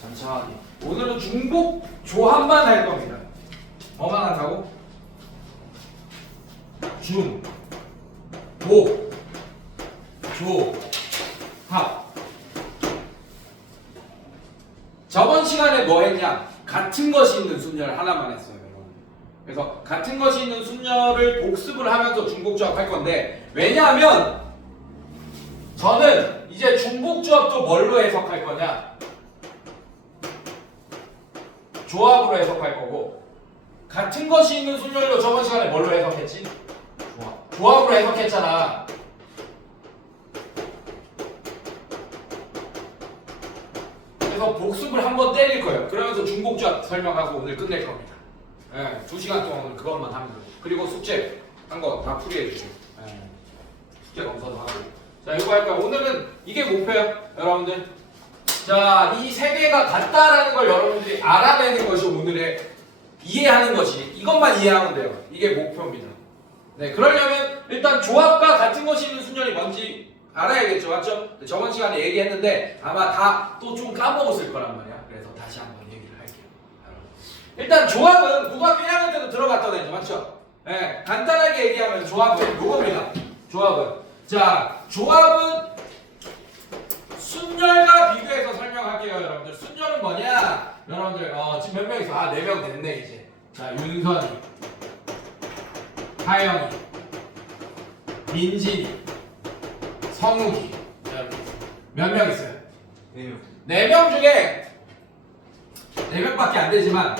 천천히. 오늘은 중복 조합만 할 겁니다. 뭐만 한다고? 중, 복, 조, 합. 저번 시간에 뭐 했냐? 같은 것이 있는 순열 하나만 했어요, 여러분. 그래서 같은 것이 있는 순열을 복습을 하면서 중복조합 할 건데, 왜냐하면 저는 이제 중복조합도 뭘로 해석할 거냐? 조합으로 해석할 거고, 같은 것이 있는 순열도 저번 시간에 뭘로 해석했지? 조합으로 해석했잖아. 그래서 복습을 한번 때릴 거예요. 그러면서 중복조합 설명하고 오늘 끝낼 겁니다. 네, 2시간 동안 오늘 그것만 하면 돼요. 그리고 숙제 한 거 다 풀이해 주세요. 네, 숙제 검사도 하고. 자, 이거 할까요? 오늘은 이게 목표예요, 여러분들. 자, 이 세 개가 같다라는 걸 여러분들이 알아내는 것이 오늘의 이해하는 것이, 이것만 이해하면 돼요. 이게 목표입니다. 네, 그러려면 일단 조합과 같은 것이 있는 순열이 뭔지 알아야겠죠, 맞죠? 저번 시간에 얘기했는데 아마 다 또 좀 까먹었을 거란 말이야. 그래서 다시 한번 얘기를 할게요. 일단 조합은 고등학교 1학년 때도 들어갔던 애죠, 맞죠? 네, 간단하게 얘기하면 조합은 요겁니다. 조합은, 자, 조합은 순열과 비교해서 설명할게요, 여러분들. 순열은 뭐냐? 여러분들 지금 몇 명 있어? 4명 됐네 이제. 자, 윤선이, 하영이, 민진이, 성욱이. 몇 명 있어요? 4명. 4명 중에 4명밖에 안 되지만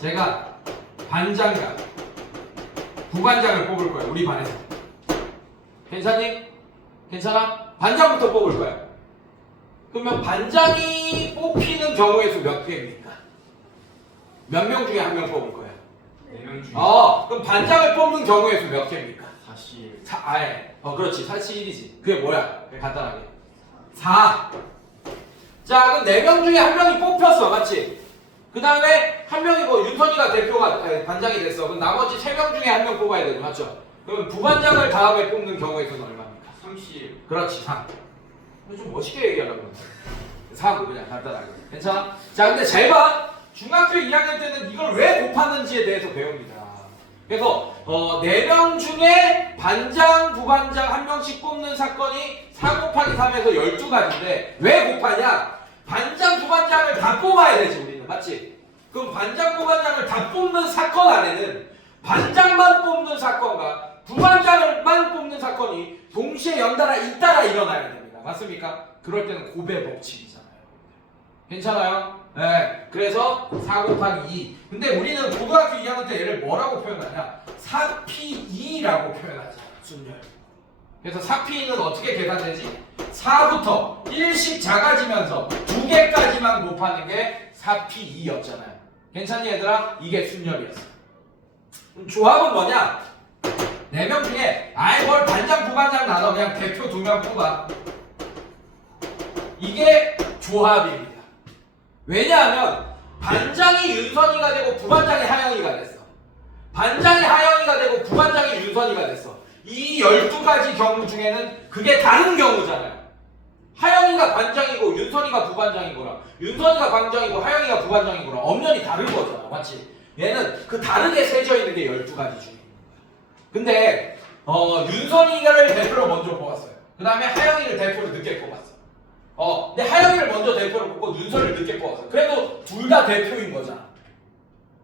제가 반장과 부반장을 뽑을 거예요, 우리 반에서. 괜찮니? 괜찮아? 반장부터 뽑을 거야. 그러면 반장이 뽑히는 경우의 수 몇 개입니까? 몇 명 중에 한 명 뽑을 거야? 4명 중에. 그럼 반장을 뽑는 경우의 수 몇 개입니까? 41. 그렇지. 41이지. 그게 뭐야? 간단하게. 4. 자, 그럼 4명 중에 한 명이 뽑혔어. 맞지? 그 다음에 한 명이 뭐 윤선이가 대표가, 반장이 됐어. 그럼 나머지 3명 중에 한 명 뽑아야 되죠. 맞죠? 그럼 부반장을 다음에 뽑는 경우의 수는 얼마입니까? 30. 그렇지. 3. 좀 멋있게 얘기하려고 그러는데. 3. 그냥 간단하게. 괜찮아? 자, 근데 잘 봐. 중학교 2학년 때는 이걸 왜 곱하는지에 대해서 배웁니다. 그래서 4명 중에 반장, 부반장 한 명씩 뽑는 사건이 4 곱하기 3에서 12가지인데 왜 곱하냐? 반장, 부반장을 다 뽑아야 되지, 우리는. 맞지? 그럼 반장, 부반장을 다 뽑는 사건 안에는 반장만 뽑는 사건과 부반장을만 뽑는 사건이 동시에 연달아 잇따라 일어나야 됩니다. 맞습니까? 그럴 때는 곱의 법칙이잖아요. 괜찮아요? 네. 그래서 4 곱하기 2. 근데 우리는 고등학교 2학년 때 얘를 뭐라고 표현하냐? 4P2라고 표현하잖아, 순열. 그래서 4P는 어떻게 계산되지? 4부터 1씩 작아지면서 2개까지만 곱하는 게 4P2였잖아요. 괜찮니, 얘들아? 이게 순열이었어. 그럼 조합은 뭐냐? 4명 중에 뭘 반장, 부반장 나눠. 그냥 대표 2명 뽑아. 이게 조합입니다. 왜냐하면 반장이 윤선이가 되고 부반장이 하영이가 됐어. 반장이 하영이가 되고 부반장이 윤선이가 됐어. 이 12가지 경우 중에는 그게 다른 경우잖아요. 하영이가 반장이고 윤선이가 부반장인 거랑 윤선이가 반장이고 하영이가 부반장인 거랑 엄연히 다른 거잖아. 맞지? 얘는 그 다르게 세져 있는 게 12가지 중에. 근데 윤선이를 대표로 먼저 뽑았어요. 그 다음에 하영이를 대표로 늦게 뽑았어. 근데 하영이를 먼저 대표로 뽑고 윤선이를 늦게 뽑았어. 그래도 둘 다 대표인 거잖아.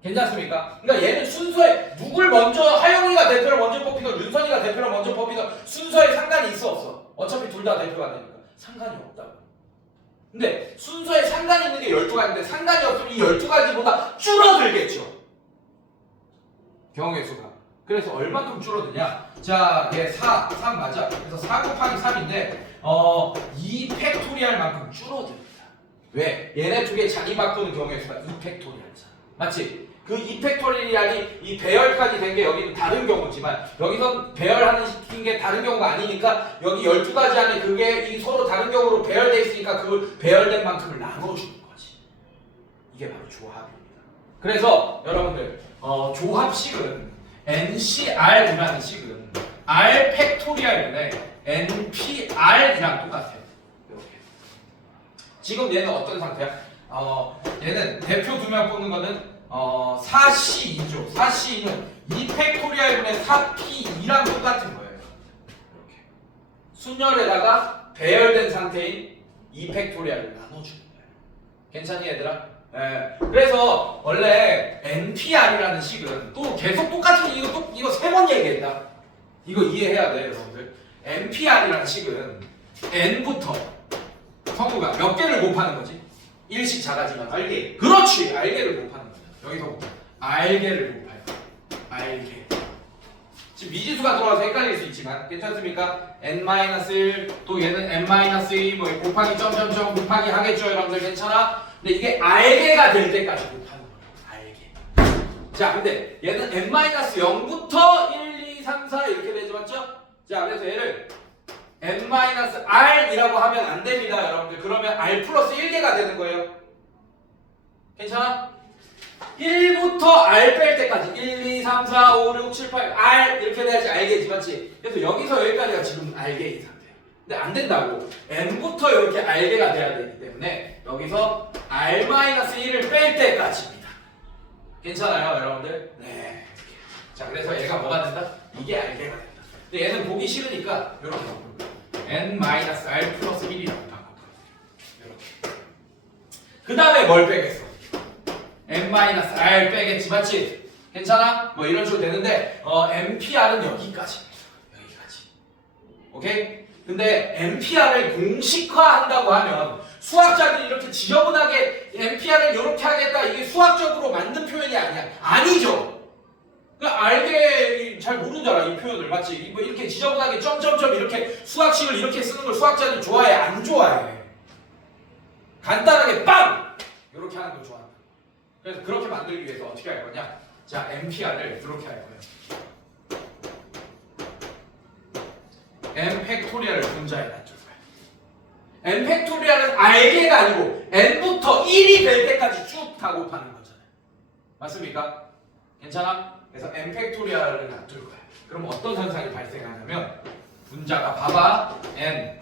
괜찮습니까? 그러니까 얘는 순서에 누굴 먼저, 하영이가 대표를 먼저 뽑히든 윤선이가 대표를 먼저 뽑히든 순서에 상관이 있어 없어? 어차피 둘 다 대표가 되니까 상관이 없다고. 근데 순서에 상관이 있는 게 12가지인데 상관이 없으면 이 12가지보다 줄어들겠죠, 경우의 수가. 그래서 얼마큼 줄어드냐? 자, 얘 3 맞아. 그래서 4 곱하기 3인데 2 팩토리얼만큼 줄어듭니다. 왜? 얘네 두 개 자기 바꾸는 경우의 수가 2 팩토리얼이잖아. 맞지? 그 2 팩토리얼이 이 배열까지 된 게 여기는 다른 경우지만 여기선 배열하는 시킨 게 다른 경우가 아니니까 여기 12가지 안에 그게 이 서로 다른 경우로 배열돼 있으니까 그 배열된 만큼을 나눠주는 거지. 이게 바로 조합입니다. 그래서 여러분들 조합식은 NCR이라는 식은 R 팩토리얼인데 NPR이랑 똑같아요. 이렇게. 지금 얘는 어떤 상태야? 얘는 대표 두 명 뽑는 거는 4C2죠. 4C2는 2팩토리얼분의 4P2랑 똑같은 거예요. 이렇게 순열에다가 배열된 상태인 2팩토리얼을 나눠주는 거예요. 괜찮니 얘들아? 예. 그래서 원래 NPR이라는 식은 또 계속 똑같은 이거 세 번 얘기했다. 이거 이해해야 돼 여러분들. NPR이라는 식은 n부터 성구가 몇 개를 곱하는 거지? 1씩 작아지면 알게. 그렇지! 알개를 곱하는 거야. 여기서부터 알개를 곱할 거야. 알개. 지금 미지수가 들어와서 헷갈릴 수 있지만 괜찮습니까? n-1 또 얘는 n-2 뭐 곱하기 점점점 곱하기 하겠죠 여러분들 괜찮아? 근데 이게 알개가 될 때까지 곱하는 거야. 알개. 자 근데 얘는 n-0부터 1, 2, 3, 4 이렇게 되죠 맞죠? 자 그래서 얘를 n-r이라고 하면 안 됩니다 여러분들. 그러면 r 플러스 1개가 되는 거예요. 괜찮아? 1부터 r 뺄 때까지 1, 2, 3, 4, 5, 6, 7, 8 r 이렇게 돼야지 알겠지 맞지? 그래서 여기서 여기까지가 지금 알개인 상태야. 근데 안 된다고. n부터 이렇게 알개가 돼야 되기 때문에 여기서 r-1을 뺄 때까지입니다. 괜찮아요 여러분들? 네. 자 그래서 얘가 뭐가 된다? 이게 알개가 된다. 근데 얘는 보기 싫으니까 이렇게 바꾸는 거야. n-r 플러스 1이라고 바꿔볼게요. 이렇게. 그 다음에 뭘 빼겠어? n-r 빼겠지 맞지? 괜찮아? 뭐 이런 식으로 되는데 NPR은 여기까지입니다. 여기까지. 오케이? 근데 NPR을 공식화한다고 하면 수학자들이 이렇게 지저분하게 NPR을 이렇게 하겠다 이게 수학적으로 맞는 표현이 아니야. 아니죠. 그러니까 알게 잘 모르잖아 이 표현을 맞지? 뭐 이렇게 지저분하게 점점점 이렇게 수학식을 이렇게 쓰는 걸 수학자들이 좋아해 안 좋아해? 간단하게 빵! 이렇게 하는 걸 좋아한다. 그래서 그렇게 만들기 위해서 어떻게 할 거냐? 자 NPR을 이렇게 할 거예요. n 팩토리얼을 분자에 놔줄 거야. n 팩토리얼은 알게가 아니고 n부터 1이 될 때까지 쭉 다 곱하는 거잖아요. 맞습니까? 괜찮아? 그래서 n 팩토리얼을 놔둘 거야. 그럼 어떤 현상이 발생하냐면 분자가 봐봐 n-1,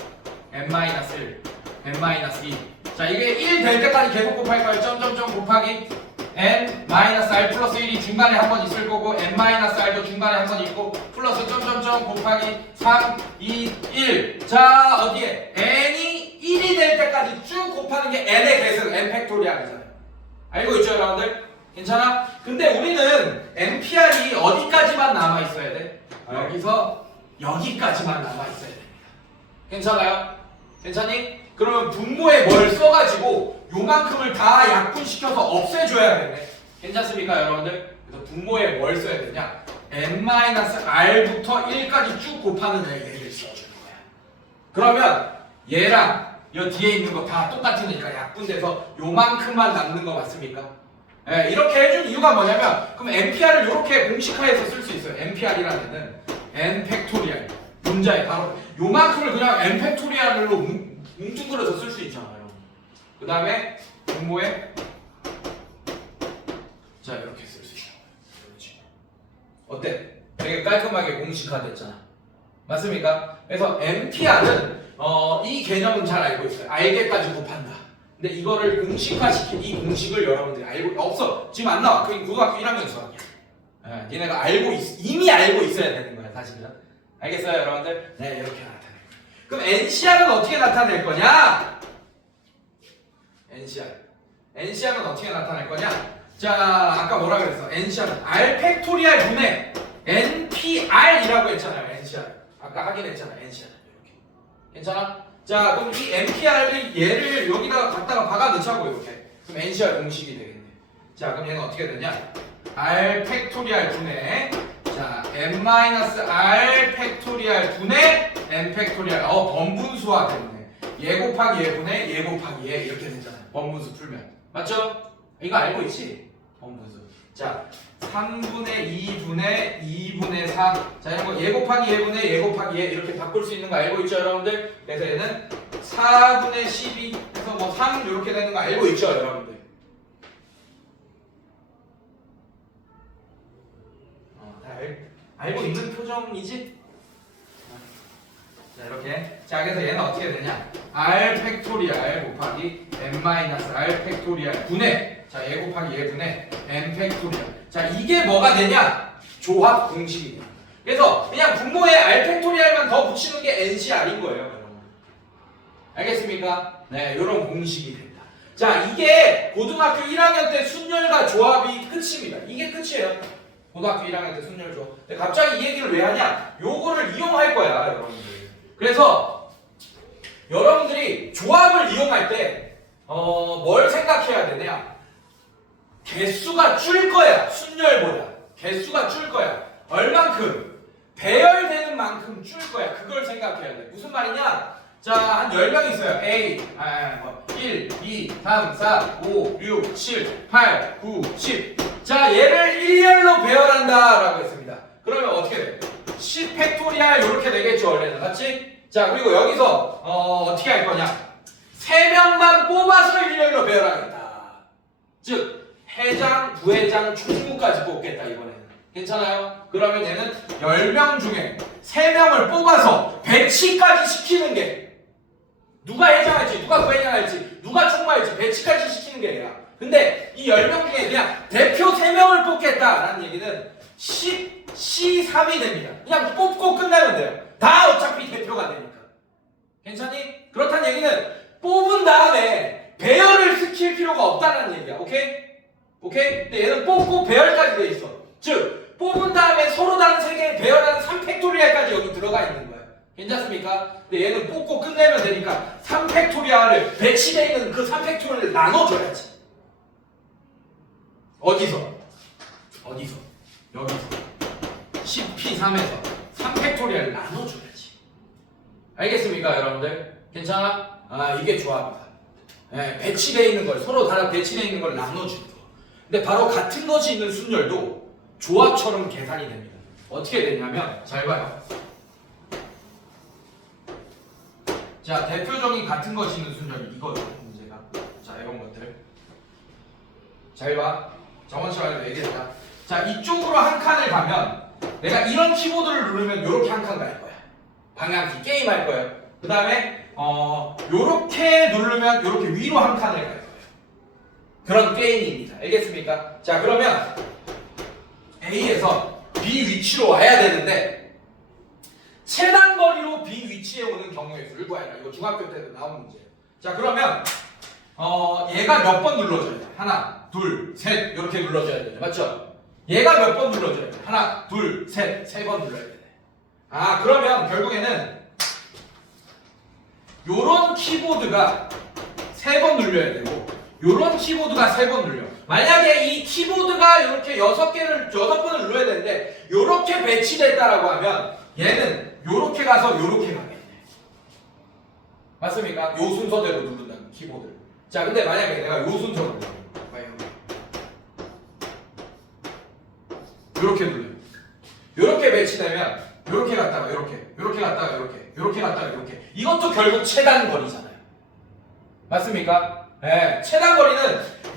n-2 자 이게 1 될 때까지 계속 곱할 거예요. 점점점 곱하기 n-r 플러스 1이 중간에 한 번 있을 거고 n-r도 중간에 한 번 있고 플러스 점점점 곱하기 3, 2, 1 자 어디에 n이 1이 될 때까지 쭉 곱하는 게 n의 계승 n 팩토리얼이잖아요. 알고 있죠 여러분들? 괜찮아? 근데 우리는 NPR이 어디까지만 남아있어야 돼? 여기서 여기까지만 남아있어야 됩니다. 괜찮아요? 괜찮니? 그러면 분모에 뭘 써가지고 요만큼을 다 약분시켜서 없애줘야 되네. 괜찮습니까 여러분들? 그래서 분모에 뭘 써야 되냐? n-r부터 1까지 쭉 곱하는 얘를 써주는 거야. 그러면 얘랑 여 뒤에 있는 거 다 똑같으니까 약분돼서 요만큼만 남는 거 맞습니까? 네, 이렇게 해준 이유가 뭐냐면 그럼 NPR을 이렇게 공식화해서 쓸 수 있어요. NPR이라는 애는 n 팩토리얼 분자에 바로 요만큼을 그냥 n 팩토리얼로 뭉뚱그려서 쓸 수 있잖아요. 그 다음에 분모에 자 이렇게 쓸 수 있어요. 그렇지. 어때? 되게 깔끔하게 공식화됐잖아. 맞습니까? 그래서 NPR은 이 개념은 잘 알고 있어요. 알게까지 곱한다. 근데 이거를 공식화시킨 이 공식을 여러분들이 알고 없어. 지금 안 나와. 그게 고등학교 1학년 수학이야. 얘네가 이미 알고 있어야 되는 거야 사실은. 알겠어요 여러분들? 네 이렇게 나타낼 거야. 그럼 NCR은 어떻게 나타낼 거냐? NCR은 어떻게 나타낼 거냐? 자 아까 뭐라 그랬어? NCR은 R 팩토리얼 분의 NPR이라고 했잖아요. NCR 아까 확인했잖아. NCR 이렇게 괜찮아? 자 그럼 이 NPR을 얘를 여기다가 갖다가 박아 넣자고 이렇게. 그럼 NCR 공식이 되겠네. 자 그럼 얘는 어떻게 되냐? R 팩토리얼 분의 자 n-r 팩토리얼 분의 n 팩토리얼 번분수화 때문에 얘 곱하기 얘 분의 얘 곱하기 얘 이렇게 되잖아요. 번분수 풀면 맞죠? 이거 알고 있지? 번분수. 자 3분의 2분의 2분의 4 자 이런 거 얘 곱하기 얘 분의 얘 곱하기 얘 이렇게 바꿀 수 있는 거 알고 있죠 여러분들? 그래서 얘는 4분의 12 해서 뭐 3 이렇게 되는 거 알고 있죠 여러분들? 다 알고 있는 표정이지? 자 이렇게. 자 그래서 얘는 어떻게 되냐? r 팩토리알 곱하기 n-r 팩토리알 분의 자 얘 곱하기 얘 분의 n 팩토리알. 자 이게 뭐가 되냐? 조합 공식이냐. 그래서 그냥 분모에 r 팩토리알만 더 붙이는 게 ncr인 거예요. 여러분. 알겠습니까? 네, 이런 공식이 됩니다. 자 이게 고등학교 1학년 때 순열과 조합이 끝입니다. 이게 끝이에요. 고등학교 1학년 때 순열 조합. 근데 갑자기 이 얘기를 왜 하냐? 요거를 이용할 거야, 여러분들. 그래서 여러분들이 조합을 이용할 때 뭘 생각해야 되냐? 개수가 줄 거야. 순열보다 개수가 줄 거야. 얼만큼? 배열되는 만큼 줄 거야. 그걸 생각해야 돼. 무슨 말이냐? 자, 한 10명 있어요. A, 1, 2, 3, 4, 5, 6, 7, 8, 9, 10. 자, 얘를 1열로 배열한다 라고 했습니다. 그러면 어떻게 돼? 10 팩토리알 이렇게 되겠죠, 원래는. 맞지? 자, 그리고 여기서 어떻게 할 거냐? 3명만 뽑아서 1열로 배열하겠다. 즉, 회장, 부회장, 총무까지 뽑겠다, 이번에는. 괜찮아요? 그러면 얘는 10명 중에 3명을 뽑아서 배치까지 시키는 게 누가 회장할지, 누가 부회장할지, 누가 총무할지 배치까지 시키는 게 얘야. 근데 이 10명 중에 그냥 대표 3명을 뽑겠다라는 얘기는 C3이 됩니다. 그냥 뽑고 끝나면 돼요. 다 어차피 대표가 되니까. 괜찮니? 그렇다는 얘기는 뽑은 다음에 배열을 시킬 필요가 없다는 얘기야. 오케이? 오케이? 근데 얘는 뽑고 배열까지 돼 있어. 즉 뽑은 다음에 서로 다른 세 개의 배열하는 3팩토리알까지 여기 들어가 있는 거야. 괜찮습니까? 근데 얘는 뽑고 끝내면 되니까 3팩토리알을 배치되어 있는 그 3팩토리알을 나눠줘야지. 어디서? 여기서 10P3에서 3팩토리알을 나눠줘야지. 알겠습니까 여러분들? 괜찮아? 아 이게 조합이다. 네, 배치되어 있는 걸 서로 다른 배치되어 있는 걸 나눠주는 거. 근데 바로 같은 것이 있는 순열도 조합처럼 계산이 됩니다. 어떻게 되냐면 잘 봐요. 자 대표적인 같은 것이 있는 순열이 이거죠. 문제가. 자 이런 것들 잘 봐. 저번 시간에도 얘기했다. 자 이쪽으로 한 칸을 가면 내가 이런 키보드를 누르면 이렇게 한 칸 갈 거야. 방향키 게임 할 거예요. 그 다음에 요렇게 누르면 요렇게 위로 한 칸을 갈 거예요. 그런 게임입니다. 알겠습니까? 자 그러면 A에서 B 위치로 와야 되는데 최단 거리로 B 위치에 오는 경우의 수를 구하라. 이거 중학교 때도 나온 문제예요. 자 그러면 얘가 몇 번 눌러줘야 돼? 하나, 둘, 셋 이렇게 눌러줘야 돼. 맞죠? 얘가 몇 번 눌러줘야 돼? 하나, 둘, 셋, 세 번 눌러야 돼. 아 그러면 결국에는 요런 키보드가 3번 눌려야 되고 요런 키보드가 3번 눌려. 만약에 이 키보드가 이렇게 6번을 눌러야 되는데 요렇게 배치됐다라고 하면 얘는 요렇게 가서 요렇게 가겠네. 맞습니까? 요 순서대로 누른다는 키보드를. 자 근데 만약에 내가 요 순서로 요렇게 눌러. 요렇게 배치되면 요렇게 갔다가 요렇게 갔다가 요렇게 갔다가 요렇게. 이것도 결국 최단 거리잖아요. 맞습니까? 네, 최단 거리는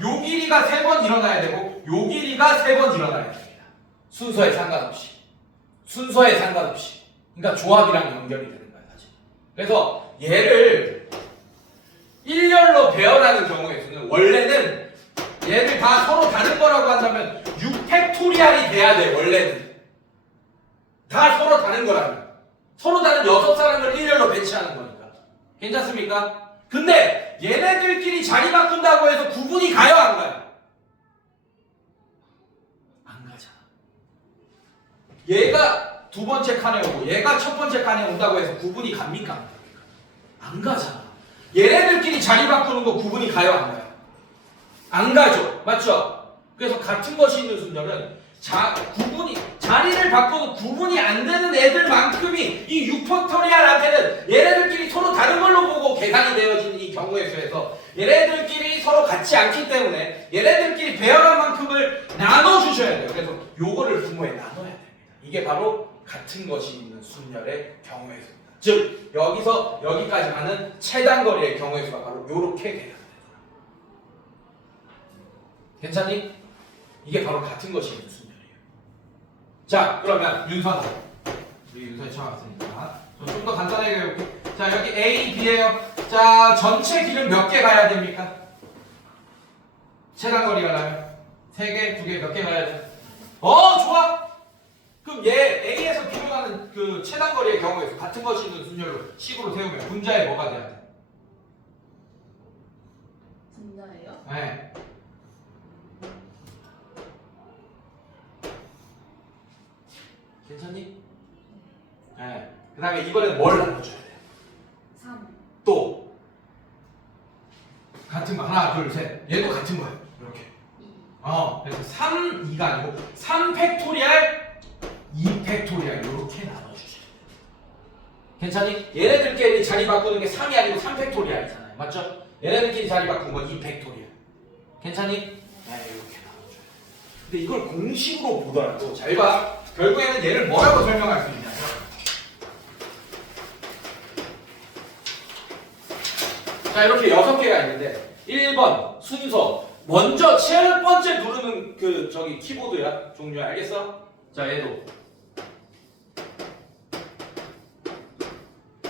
요 길이가 3번 일어나야 되고 요 길이가 3번 일어나야 됩니다. 순서에 상관없이. 그러니까 조합이랑 연결이 되는 거야, 사실. 그래서 얘를 1열로 배열하는 경우의 수는 원래는 얘를 다 서로 다른 거라고 한다면 6팩토리알이 돼야 돼, 원래는. 다 서로 다른 거라면. 서로 다른 6사람을 1열로 배치하는 거니까. 괜찮습니까? 근데 얘네들끼리 자리 바꾼다고 해서 구분이 가요, 안 가요? 안 가잖아. 얘가 두 번째 칸에 오고 얘가 첫 번째 칸에 온다고 해서 구분이 갑니까? 안 가잖아. 얘네들끼리 자리 바꾸는 거 구분이 가요, 안 가요? 안 가죠. 맞죠? 그래서 같은 것이 있는 순열은 자리를 바꿔도 구분이 안 되는 애들만큼이 이 6팩토리알한테는 얘네들끼리 서로 다른 걸로 보고 계산이 되어지는 이 경우의 수에서 얘네들끼리 서로 같지 않기 때문에 얘네들끼리 배열한 만큼을 나눠주셔야 돼요. 그래서 요거를 분모에 나눠야 됩니다. 이게 바로 같은 것이 있는 순열의 경우의 수입니다. 즉 여기서 여기까지 가는 최단 거리의 경우의 수가 바로 요렇게 계산됩니다. 괜찮니? 이게 바로 같은 것이 있는 순열이에요. 자 그러면 윤선 우리 윤선이 처음 왔으니까 좀 더 간단하게 해볼게. 자, 여기 A, B예요. 자, 전체 길은 몇 개 가야 됩니까? 최단 거리 가려면 3개, 2개, 몇 개 가야 돼? 좋아. 그럼 얘 A에서 B로 가는 그 최단 거리의 경우에서 같은 것이 있는 순열로 식으로 세우면 분자에 뭐가 돼야 돼? 분자예요? 네. 괜찮니? 네. 그 다음에 이번엔 뭘 나눠줘야 돼? 3. 또 같은 거 하나, 둘, 셋. 얘도 같은 거야. 이렇게. 2. 그래서 3, 2가 아니고 3 팩토리얼, 2 팩토리얼 이렇게 나눠주죠. 괜찮니? 얘네들끼리 자리 바꾸는 게 3이 아니고 3 팩토리얼이잖아요. 맞죠? 얘네들끼리 자리 바꾼 거 2 팩토리얼. 괜찮니? 네, 이렇게 나눠줘요. 근데 이걸 공식으로 보더라도 잘 봐. 결국에는 얘를 뭐라고 설명할 수 있냐면 자, 이렇게 6개가 있는데 1번 순서 먼저 제일 번째 누르는 그 저기 키보드야. 종류야. 알겠어? 자, 얘도.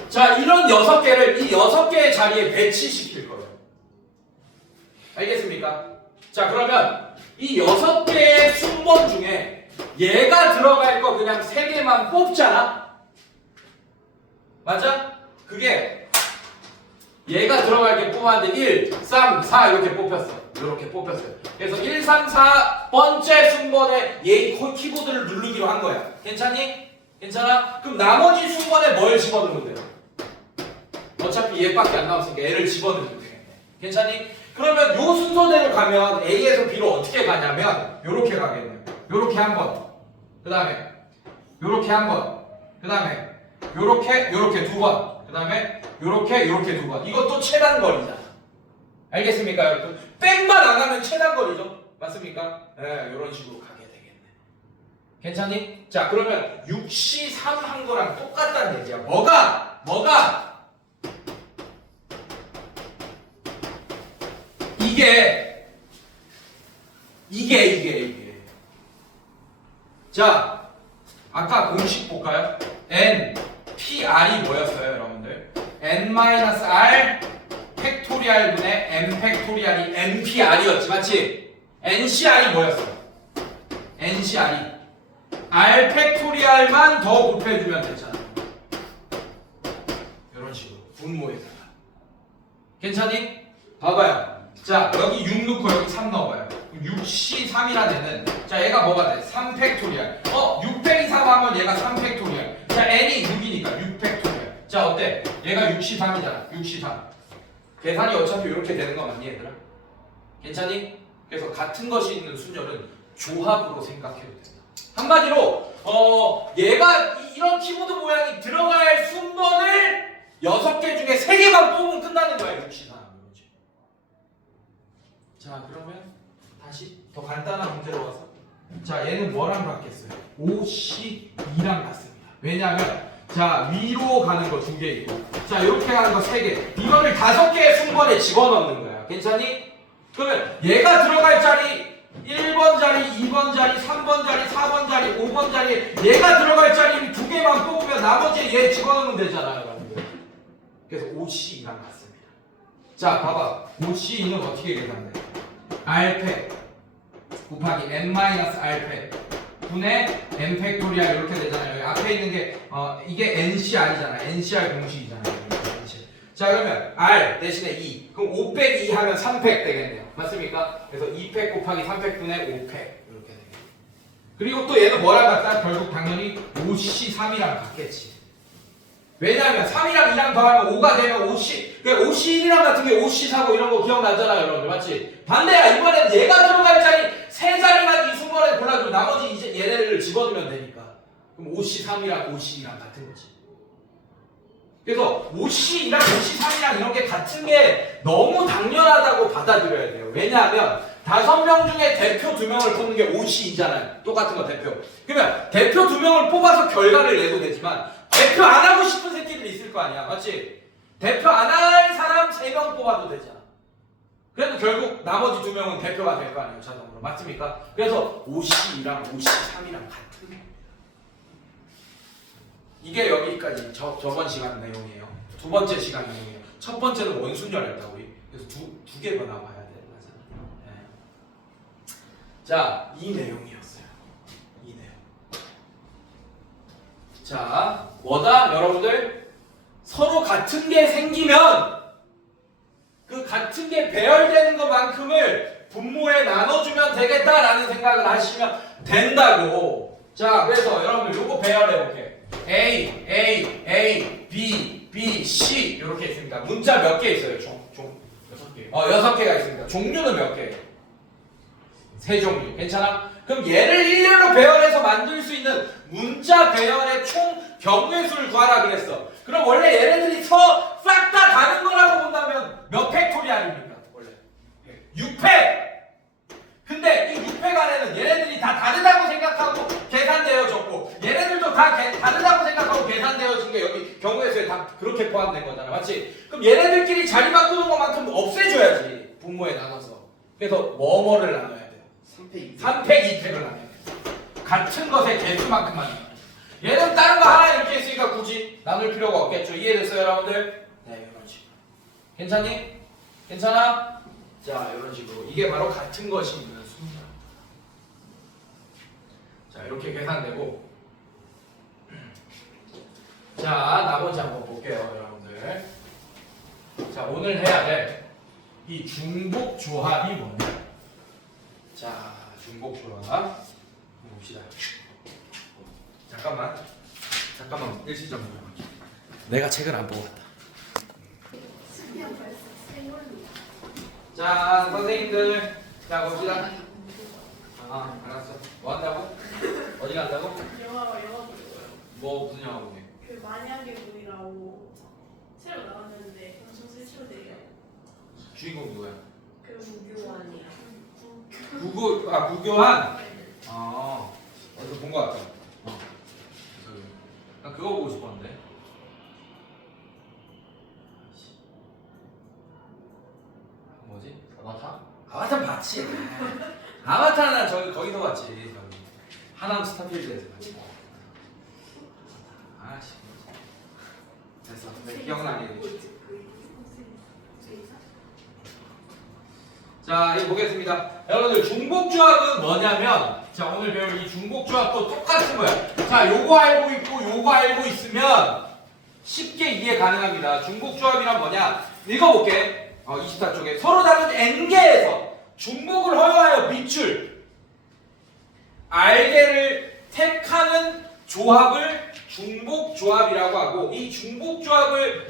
자, 이런 6개를 이 6개의 자리에 배치시킬 거예요. 알겠습니까? 자, 그러면 이 6개의 순번 중에 얘가 들어갈 거 그냥 3개만 뽑잖아? 맞아? 그게 얘가 들어갈 게 뽑았는데 1, 3, 4 이렇게 뽑혔어. 이렇게 뽑혔어요. 그래서 1, 3, 4번째 순번에 얘 키보드를 누르기로 한 거야. 괜찮니? 괜찮아? 그럼 나머지 순번에 뭘 집어넣으면 돼요? 어차피 얘밖에 안 남았으니까 얘를 집어넣으면 되겠네. 괜찮니? 그러면 요 순서대로 가면 A에서 B로 어떻게 가냐면 요렇게 가겠네요. 요렇게 한 번. 그 다음에 요렇게 한 번. 그 다음에 요렇게 두 번. 그 다음에 요렇게 두 번. 이것도 최단 거리잖아. 알겠습니까, 여러분? 백만 안 하면 최단 거리죠. 맞습니까? 네, 요런 식으로 가게 되겠네. 괜찮니? 자, 그러면 6시 3 한 거랑 똑같다는 얘기야. 뭐가? 이게. 자, 아까 공식 볼까요? N, PR이 뭐였어요, 여러분들? N-R 팩토리얼 분의 M 팩토리얼이 NPR이었지, 맞지? NCR이 뭐였어? NCR이 R 팩토리얼만 더 곱해주면 되잖아. 이런 식으로 분모에다가. 괜찮니? 봐봐요. 자, 여기 6 넣고 여기 3 넣어봐요. 6C 3이라 되는, 자, 얘가 뭐가 돼? 3 팩토리얼. 6 빼기 3 하면 얘가 3 팩토리얼. 자, N이 6이니까 6 팩토리얼. 자, 어때? 얘가 6C 3이잖아. 6C 3. 계산이 어차피 이렇게 되는 거 맞니, 얘들아? 괜찮니? 그래서 같은 것이 있는 순열은 조합으로 생각해도 된다. 한마디로 얘가 이런 키보드 모양이 들어갈 순번을 6개 중에 3개만 뽑으면 끝나는 거야, 6C 3. 자, 그러면 다시 더 간단한 문제로 와서, 자, 얘는 뭐랑 같겠어요? OC2랑 같습니다. 왜냐하면 자, 위로 가는 거 2개 있고, 자, 이렇게 가는 거 3개. 이거를 5개의 순번에 집어넣는 거야. 괜찮니? 그러면 얘가 들어갈 자리 1번 자리, 2번 자리, 3번 자리, 4번 자리, 5번 자리, 얘가 들어갈 자리 2개만 뽑으면 나머지 얘 집어넣으면 되잖아요, 여러분들. 그래서 OC2랑 같습니다. 자, 봐봐. OC2는 어떻게 계산돼? R팩 곱하기 N-R팩 분의 N 팩토리얼 이렇게 되잖아요. 여기 앞에 있는 게 이게 NCR이잖아. NCR 공식이잖아요. 자, 그러면 R 대신에 2. 그럼 5 빼기 2 하면 3팩 되겠네요. 맞습니까? 그래서 2팩 곱하기 3팩 분의 5팩 이렇게 되겠네요. 그리고 또 얘는 뭐랑 같다? 결국 당연히 OC3이랑 같겠지. 왜냐하면 3이랑 2랑 더하면 5가 되면 OC, 그러니까 OC1이랑 같은 게 OC4고 이런 거 기억나잖아요, 여러분들. 맞지? 반대야. 이번엔 얘가 들어갈 자리 3자리만 이 순번에 골라주고 나머지 이제 얘네를 집어넣으면 되니까. 그럼 OC3이랑 OC2랑 같은 거지. 그래서 OC2랑 OC3이랑 이런 게 같은 게 너무 당연하다고 받아들여야 돼요. 왜냐하면 5명 중에 대표 2명을 뽑는 게 OC2잖아요. 똑같은 거 대표. 그러면 대표 2명을 뽑아서 결과를 내도 되지만 대표 안 하고 싶은 새끼들이 있을 거 아니야. 맞지? 대표 안 할 사람 3명 뽑아도 되잖아. 그래도 결국 나머지 2명은 대표가 될 거 아니에요. 자동으로. 맞습니까? 그래서 OC2랑 OC3이랑 같은 거. 이게 여기까지 저번 시간 내용이에요. 두 번째 시간 내용이에요. 첫 번째는 원순열했다 우리. 그래서 두 개만 나와야 되는 거잖아요. 네. 자, 이 내용이었어요. 이 내용. 자, 뭐다 여러분들? 서로 같은 게 생기면 그 같은 게 배열되는 것만큼을 분모에 나눠주면 되겠다라는 생각을 하시면 된다고. 자, 그래서 여러분들 요거 배열해 볼게. A, B, C 이렇게 있습니다. 문자 몇 개 있어요? 총 6개. 6개가 있습니다. 종류는 몇 개? 3종류. 괜찮아? 그럼 얘를 일렬로 배열해서 만들 수 있는 문자 배열의 총 경우의 수를 구하라 그랬어. 그럼 원래 얘네들이 싹 다 다른 거라고 본다면 몇 팩토리알입니까? 원래 6팩! 근데 이 6팩 안에는 얘네들이 다 다르다고 생각하고 계산되어졌고 얘네들도 다 다르다고 생각하고 계산되어진 게 여기 경우의 수에 다 그렇게 포함된 거잖아. 맞지? 그럼 얘네들끼리 자리 바꾸는 것만큼 없애줘야지. 분모에 나눠서. 그래서 뭐를 나눠야 돼요? 3팩. 3팩, 2팩을 나눠야 돼요. 같은 것의 개수만큼만 나눠요. 얘는 다른 거 하나 이렇게 있으니까 굳이 나눌 필요가 없겠죠. 이해됐어요 여러분들? 네, 이런 식으로. 괜찮니? 괜찮아? 자, 이런 식으로. 이게 바로 같은 것이 있는 수입니다. 자, 이렇게 계산되고. 자, 나머지 한번 볼게요 여러분들. 자, 오늘 해야 될 이 중복 조합이 뭐냐? 자, 중복 조합 한번 봅시다. 잠깐만 일시점. 내가 책을 안 보고 왔다. 그냥 벌써 생얼로. 자, 선생님들, 자 봅시다. 아, 알았어. 뭐 한다고? 어디 간다고? 영화 뭐 무슨 영화 보게? 그 만약의 문이라고 새로 나왔는데 엄청 실추돼요. 주인공 누구야? 그 무교환이야. 무교한. 아, 어디서 본 거 같다. 나 그거 보고 싶었는데. 뭐지? 아바타? 아바타 봤지. 아바타는 저기 거기서 봤지. 저기 하남 스타필드에서 봤지. 아씨. 됐어. 내 기억나게. 자, 이거 보겠습니다. 여러분들 중복조합은 뭐냐면, 자, 오늘 배울 이 중복조합도 똑같은 거야. 자, 요거 알고 있고 요거 알고 있으면 쉽게 이해 가능합니다. 중복조합이란 뭐냐? 읽어볼게. 24쪽에 서로 다른 n개에서 중복을 허용하여 비출 r개를 택하는 조합을 중복조합이라고 하고, 이 중복조합을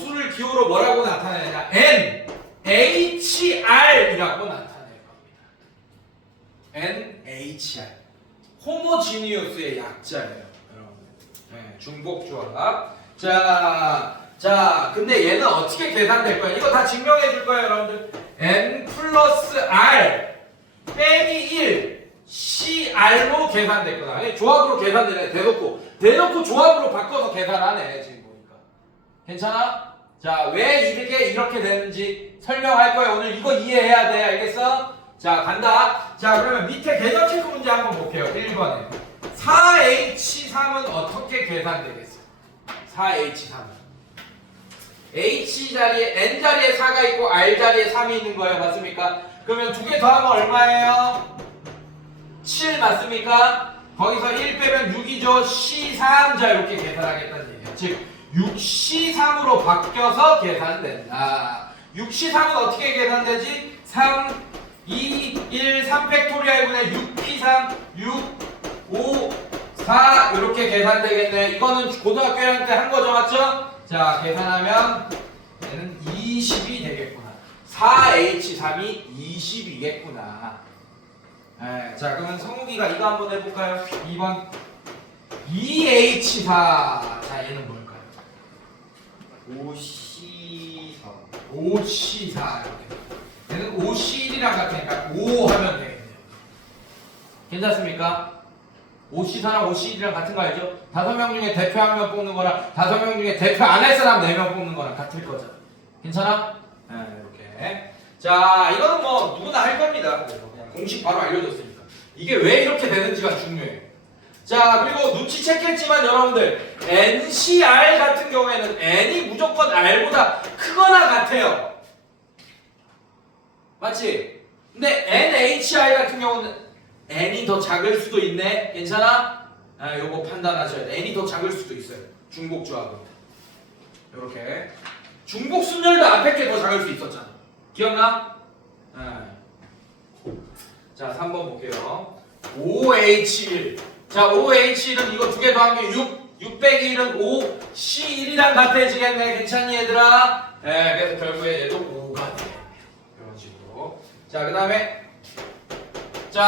수를 기호로 뭐라고 나타내냐? NHR이라고 나타낼 겁니다. NHR. 호모지니우스의 약자예요, 여러분. 네, 중복조합. 자, 근데 얘는 어떻게 계산될 거야? 이거 다 증명해 줄 거예요, 여러분들. N 플러스 R 빼기 1 CR로 계산될 거다. 조합으로 계산되네. 대놓고 조합으로 바꿔서 계산하네, 지금 보니까. 괜찮아? 자, 왜 이렇게 되는지 설명할 거예요. 오늘 이거 이해해야 돼. 알겠어? 자, 간다. 자, 그러면 밑에 계산 체크 문제 한번 볼게요. 1번에. 4H3은 어떻게 계산되겠어? 4H3은. H 자리에, N 자리에 4가 있고 R 자리에 3이 있는 거예요. 맞습니까? 그러면 두 개 더하면 얼마예요? 7 맞습니까? 거기서 1 빼면 6이죠. C3. 자, 이렇게 계산하겠다는 얘기예요. 즉, 6C3으로 바뀌어서 계산된다. 6C3은 어떻게 계산되지? 3, 2, 1, 3팩토리알분의 6P3, 6, 5, 4 이렇게 계산되겠네. 이거는 고등학교 1학년 때 한 거죠, 맞죠? 자, 계산하면 얘는 20이 되겠구나. 4H3이 20이겠구나. 자, 그러면 성욱이가 이거 한번 해볼까요? 2번 2H4. 자, 얘는 뭘까요? 5C4. 5C4 이렇게. 얘는 5C1이랑 같으니까 5 하면 되겠네요. 괜찮습니까? 5C4랑 5C1이랑 같은 거 알죠? 5명 중에 대표 1명 뽑는 거랑 5명 중에 대표 안 할 사람 4명 뽑는 거랑 같을 거죠. 괜찮아? 네, 이렇게. 자, 이거는 뭐 누구나 할 겁니다. 그래서 그냥 공식 바로 알려줬으니까. 이게 왜 이렇게 되는지가 중요해요. 자, 그리고 눈치챘겠지만 여러분들 NCR 같은 경우에는 N이 무조건 R보다 크거나 같아요. 맞지? 근데 NHR 같은 경우는 N이 더 작을 수도 있네. 괜찮아? 아, 요거 판단하셔야 돼. N이 더 작을 수도 있어요. 중복조합은. 요렇게. 중복 순열도 앞에 게 더 작을 수 있었잖아. 기억나? 자, 3번 볼게요. OH1. 자, OH1은 이거 두 개 더한 게 6. 601은 5. C1이랑 같아지겠네. 괜찮니, 얘들아? 그래서 결국에 얘도 5가 돼. 이런 식으로. 자, 그 다음에. 자,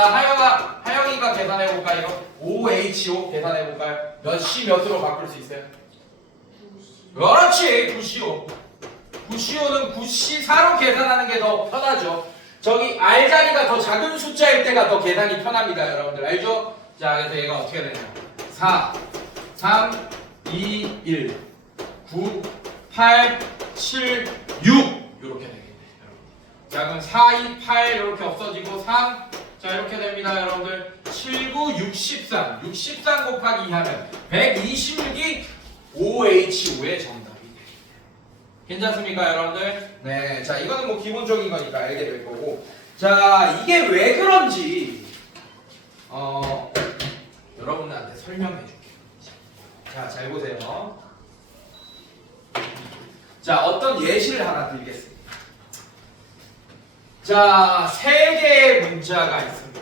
하영이가 계산해볼까, 이거? OHO 계산해볼까요? 몇 C 몇으로 바꿀 수 있어요? 그렇지, 9CO. 9CO는 9C4로 계산하는 게 더 편하죠. 저기 R 자리가 더 작은 숫자일 때가 더 계산이 편합니다, 여러분들. 알죠? 자, 그래서 얘가 어떻게 되냐? 4, 3, 2, 1, 9, 8, 7, 6 이렇게 되겠네, 여러분. 자, 그럼 4, 2, 8 이렇게 없어지고 3, 자 이렇게 됩니다, 여러분들. 7, 9, 63. 63 곱하기 2 하면 126이 OH5의 정답이 됩니다. 괜찮습니까, 여러분들? 네, 자 이거는 뭐 기본적인 거니까 알게 될 거고. 자, 이게 왜 그런지 여러분들한테 설명해 줄게요. 자, 잘 보세요. 자, 어떤 예시를 하나 드리겠습니다. 자, 세 개의 문자가 있습니다.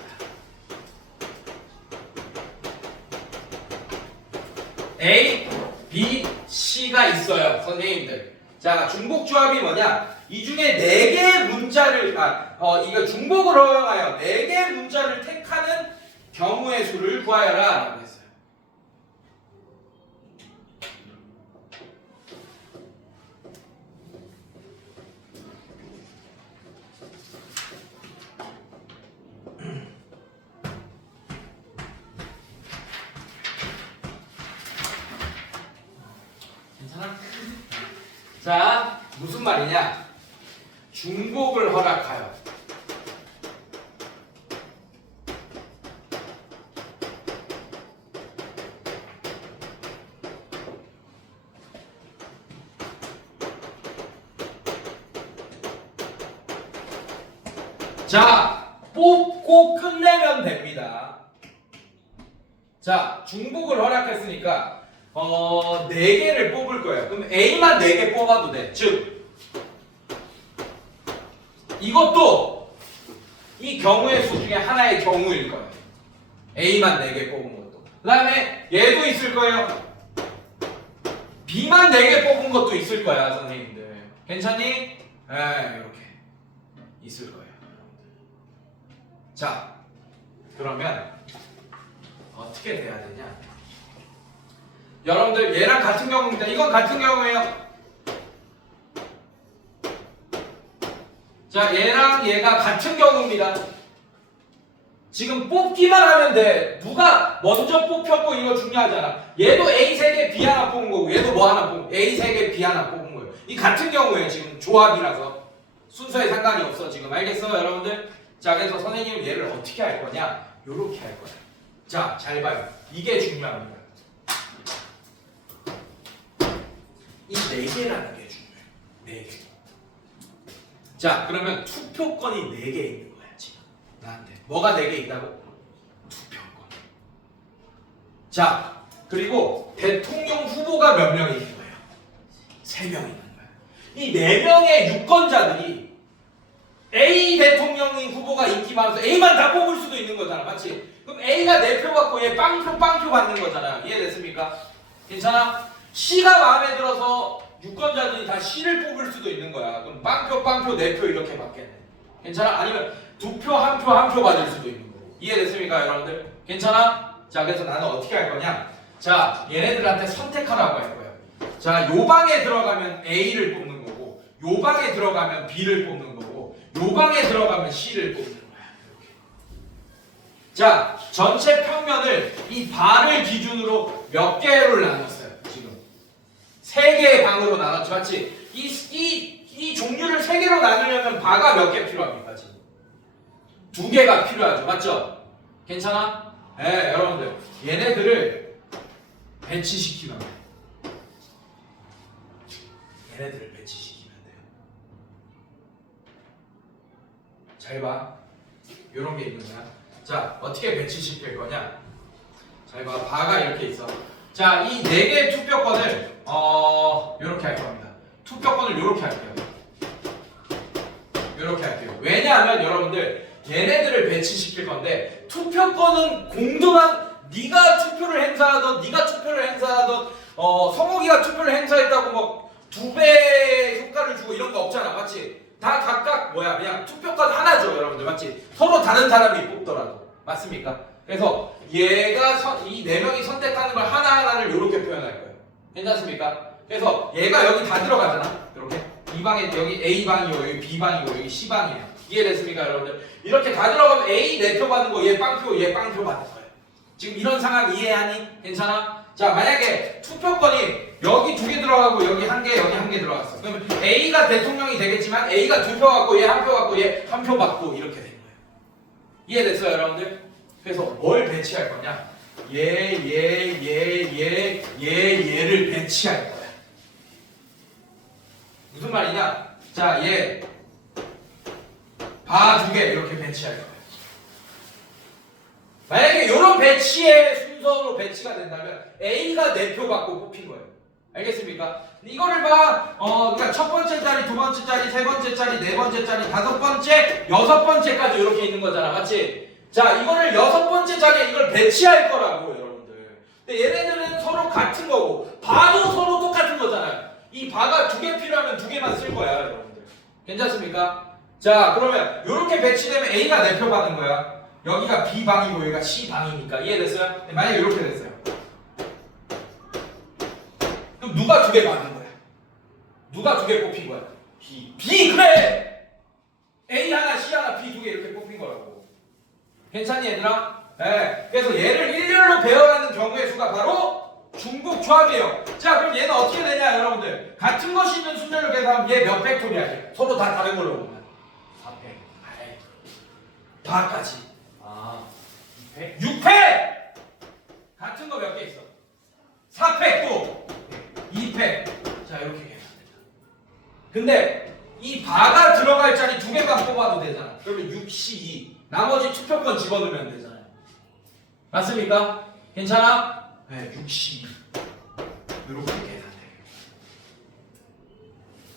A, B, C가 있어요, 선생님들. 자, 중복조합이 뭐냐? 이 중에 네 개의 문자를 이거 중복을 허용하여 네 개의 문자를 택하는 경우의 수를 구하여라라고 했어요. 괜찮아? 자, 무슨 말이냐? 중복을 허락하여 자, 뽑고 끝내면 됩니다. 자, 중복을 허락했으니까 4개를 뽑을 거예요. 그럼 A만 4개 뽑아도 돼. 즉 이것도 이 경우의 수 중에 하나의 경우일 거예요. A만 4개 뽑은 것도. 그 다음에 얘도 있을 거예요. B만 4개 뽑은 것도 있을 거야, 선생님들. 괜찮니? 이렇게 있을 거예요. 자, 그러면 어떻게 돼야 되냐? 여러분들 얘랑 같은 경우입니다. 이건 같은 경우예요. 자, 얘랑 얘가 같은 경우입니다. 지금 뽑기만 하면 돼. 누가 먼저 뽑혔고 이거 중요하잖아. 얘도 A 3개, B 하나 뽑은 거고 얘도 뭐 하나 뽑은 거고 A 3개, B 하나 뽑은 거예요. 이 같은 경우예요. 지금 조합이라서 순서에 상관이 없어. 지금 알겠어요, 여러분들? 자, 그래서 선생님은 얘를 어떻게 할 거냐? 요렇게 할 거야. 자, 잘 봐요. 이게 중요합니다. 이 4개라는 게 중요해요. 4개. 자, 그러면 투표권이 4개 있는 거야, 지금. 나한테. 뭐가 4개 있다고? 투표권. 자, 그리고 대통령 후보가 몇 명 있는 거예요? 3명 있는 거야. 이 4명의 유권자들이 A 대통령의 후보가 인기 많아서 A만 다 뽑을 수도 있는 거잖아, 맞지? 그럼 A가 4표 받고 얘 빵표 받는 거잖아. 이해됐습니까? 괜찮아? C가 마음에 들어서 유권자들이 다 C를 뽑을 수도 있는 거야. 그럼 빵표 4표 이렇게 받겠네. 괜찮아? 아니면 2표 1표 받을 수도 있는 거고. 이해됐습니까, 여러분들? 괜찮아? 자, 그래서 나는 어떻게 할 거냐? 자, 얘네들한테 선택하라고 할 거야. 자, 요 방에 들어가면 A를 뽑는 거고, 요 방에 들어가면 B를 뽑는 거고, 요 방에 들어가면 C를 뽑는 거야. 이렇게. 자, 전체 평면을 이 발을 기준으로 몇 개로 나눴어요? 지금 3개의 방으로 나눴지, 맞지? 이 종류를 3개로 나누려면 바가 몇 개 필요합니까? 지금 2개가 필요하죠, 맞죠? 괜찮아? 네, 여러분들 얘네들을 배치시키면 돼요. 얘네들을 배치시키면 돼요. 잘 봐. 요런 게 있는 거야. 자, 어떻게 배치시킬 거냐? 잘 봐. 바가 이렇게 있어. 자, 이 4개의 투표권을 요렇게 할 겁니다. 투표권을 요렇게 할게요. 요렇게 할게요. 왜냐하면 여러분들 얘네들을 배치시킬 건데 투표권은 공정한 네가 투표를 행사하던 네가 투표를 행사하던 성욱이가 투표를 행사했다고 뭐 2배 효과를 주고 이런 거 없잖아. 맞지? 다 각각 뭐야 그냥 투표권 하나죠 여러분들. 맞지? 서로 다른 사람이 뽑더라도 맞습니까? 그래서 얘가 이 4명이 선택하는 걸 하나하나를 이렇게 표현할 거예요. 괜찮습니까? 그래서 얘가 여기 다 들어가잖아. 이렇게 이 방에 여기 A방이고 여기 B방이고 여기 C방이에요. 이해됐습니까 여러분들? 이렇게 다 들어가면 A 4표 받는 거 얘 빵표 얘 빵표 받는 거예요. 지금 이런 상황 이해하니? 괜찮아? 자 만약에 투표권이 여기 2개 들어가고 여기 1개 여기 1개 들어갔어. 그러면 A가 대통령이 되겠지만 A가 2표 받고 얘 1표 받고 얘 1표 받고 이렇게 된 거예요. 이해됐어요 여러분들? 그래서 뭘 배치할 거냐? 얘를 배치할 거야. 무슨 말이냐? 자, 얘 바 2개 이렇게 배치할 거야. 만약에 이런 배치의 순서로 배치가 된다면 A가 4표 받고 뽑힌 거예요. 알겠습니까? 이거를 봐. 그러니까 첫 번째 자리, 두 번째 자리, 세 번째 자리, 네 번째 자리, 다섯 번째, 여섯 번째까지 이렇게 있는 거잖아. 맞지? 자, 이거를 6번째 자리에 이걸 배치할 거라고 여러분들. 근데 얘네들은 서로 같은 거고 바도 서로 똑같은 거잖아요. 이 바가 2개 필요하면 2개만 쓸 거야 여러분들. 괜찮습니까? 자 그러면 이렇게 배치되면 A가 4표 받는 거야. 여기가 B방이고 여기가 C방이니까. 이해됐어요? 만약에 이렇게 됐어요. 그럼 누가 2개 받는 거야? 누가 2개 뽑힌 거야? B 그래! A 하나 C 하나 B 2개 이렇게 뽑힌 거라고. 괜찮니 얘들아? 네. 그래서 얘를 일렬로 배열하는 경우의 수가 바로 중복 조합이에요. 자 그럼 얘는 어떻게 되냐 여러분들. 같은 것이 있는 순열로 계산하면 얘 몇 팩토리야? 서로 다 다른 걸로 보면 4팩. 다까지. 2팩? 6팩! 같은 거 몇 개 있어? 4팩 또 2팩. 자 이렇게 계산된다. 근데 이 바가 들어갈 자리 2개만 뽑아도 되잖아. 그러면 6C2 나머지 투표권 집어넣으면 되잖아요. 맞습니까? 괜찮아? 네, 6C2 이렇게 계산돼요.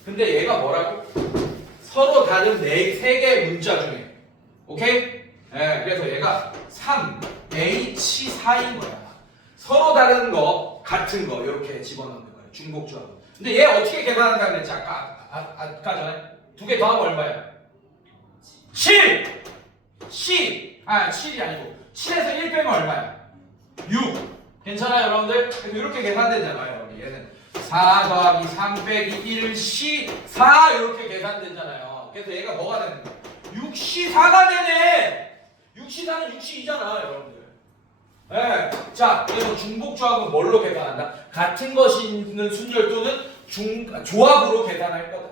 근데 얘가 뭐라고? 서로 다른 3개의 문자 중에 오케이? 네, 그래서 얘가 3H4인 거야. 서로 다른 거, 같은 거 이렇게 집어넣는 거예요. 중복조합. 근데 얘 어떻게 계산한다고 그랬지? 아까 전에 2개 더하면 얼마야? 7! 7이 아니고 7에서 1 빼면 얼마야? 6. 괜찮아요 여러분들? 그래서 이렇게 계산되잖아요. 얘는 4 더하기 3 빼기 1 C 4 이렇게 계산되잖아요. 그래서 얘가 뭐가 되는 거야? 6C4가 되네. 6C4는 6C2잖아 여러분들. 네. 자 그래서 중복조합은 뭘로 계산한다? 같은 것이 있는 순열 또는 조합으로 계산할 거다.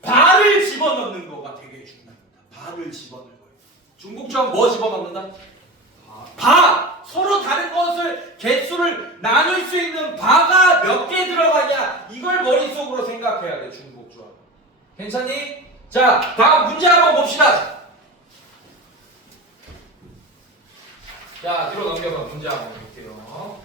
바를 집어넣는 거가 되게 중요합니다. 바를 집어넣는 거예요. 중복조합 뭐 집어넣는다? 바! 서로 다른 것을 개수를 나눌 수 있는 바가 몇 개 들어가냐 이걸 머릿속으로 생각해야 돼. 중복조합. 괜찮니? 자 다음 문제 한번 봅시다. 자 뒤로 넘겨서 문제 한번 볼게요.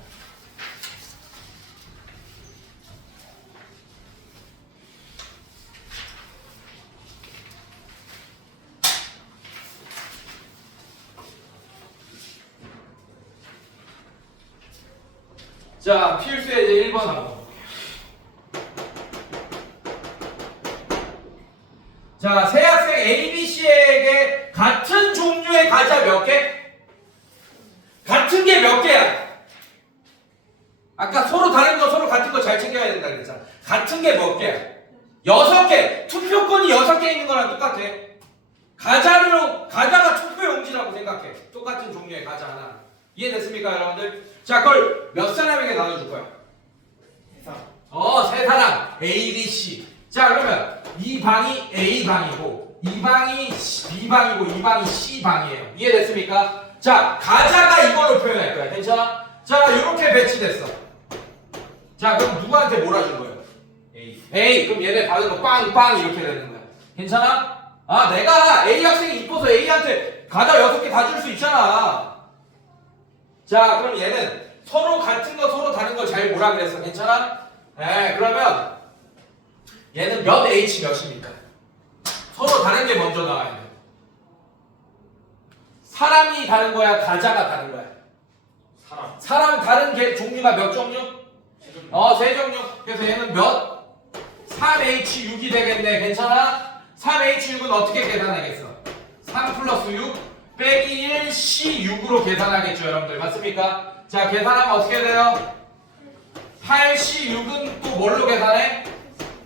자, 필수의 이제 1번 한번 볼게요. 자, 새 학생 ABC에게 같은 종류의 과자 몇 개? 같은 게 몇 개야? 아까 서로 다른 거 서로 같은 거 잘 챙겨야 된다 그랬잖아. 같은 게 몇 개야? 6개. 투표권이 6개 있는 거랑 똑같아. 과자가 투표용지라고 생각해. 똑같은 종류의 과자 하나. 이해됐습니까 여러분들? 자 그걸 몇 사람에게 나눠줄 거야? 3. 3사람 A, B, C. 자 그러면 이 방이 A 방이고 이 방이 B 방이고 이 방이 C 방이에요. 이해됐습니까? 자, 가자가 이걸로 표현할 거야. 괜찮아? 자, 이렇게 배치됐어. 자, 그럼 누구한테 몰아준 거예요? A. 그럼 얘네 받은 거 빵빵 이렇게 되는 거야. 괜찮아? 아, 내가 A 학생이 이뻐서 A한테 가자 6개 다 줄 수 있잖아. 자, 그럼 얘는 서로 같은 거 서로 다른 거 잘 뭐라 그랬어? 괜찮아? 네, 그러면 얘는 몇 H 몇입니까? 서로 다른 게 먼저 나와야 돼. 사람이 다른 거야, 가자가 다른 거야? 사람 다른 개 종류가 몇 종류? 세 종류. 그래서 얘는 몇? 3H6이 되겠네. 괜찮아? 3H6은 어떻게 계산하겠어? 3 플러스 6 빼기 1 C6으로 계산하겠죠, 여러분들. 맞습니까? 자, 계산하면 어떻게 돼요? 8C6은 또 뭘로 계산해?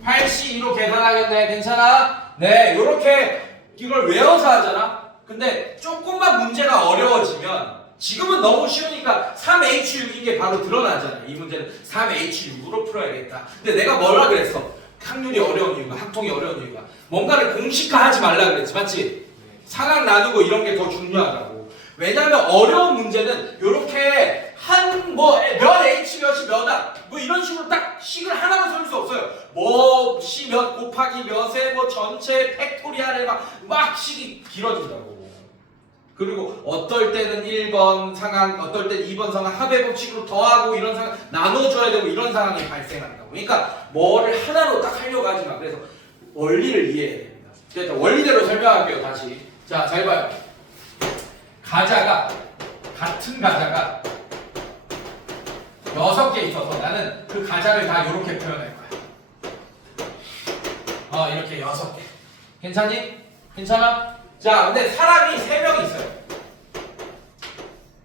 8C2로 계산하겠네. 괜찮아? 네, 요렇게 이걸 외워서 하잖아? 근데 조금만 문제가 어려워지면 지금은 너무 쉬우니까 3H6인 게 바로 드러나잖아요. 이 문제는 3H6으로 풀어야겠다. 근데 내가 뭐라 그랬어? 확률이 어려운 이유가, 학통이 어려운 이유가 뭔가를 공식화하지 말라 그랬지. 맞지? 상황 나누고 이런 게 더 중요하다고. 왜냐면 어려운 문제는 요렇게 몇 H 몇이 몇아 뭐 이런 식으로 딱 식을 하나만 쓸 수 없어요. 뭐 C 몇 곱하기 몇에 뭐 전체 팩토리알에 막 식이 길어진다고. 그리고 어떨 때는 1번 상황, 어떨 때는 2번 상황 합의 법칙으로 더하고 이런 상황 나눠줘야 되고 이런 상황이 발생한다고. 그러니까 뭐를 하나로 딱 하려고 하지 마. 그래서 원리를 이해해야 됩니다. 자, 원리대로 설명할게요. 다시. 자, 잘 봐요. 같은 가자가 6개 있어서 나는 그 가자를 다 이렇게 표현할 거야. 이렇게 6개. 괜찮니? 괜찮아? 자, 근데 사람이 3명 있어요.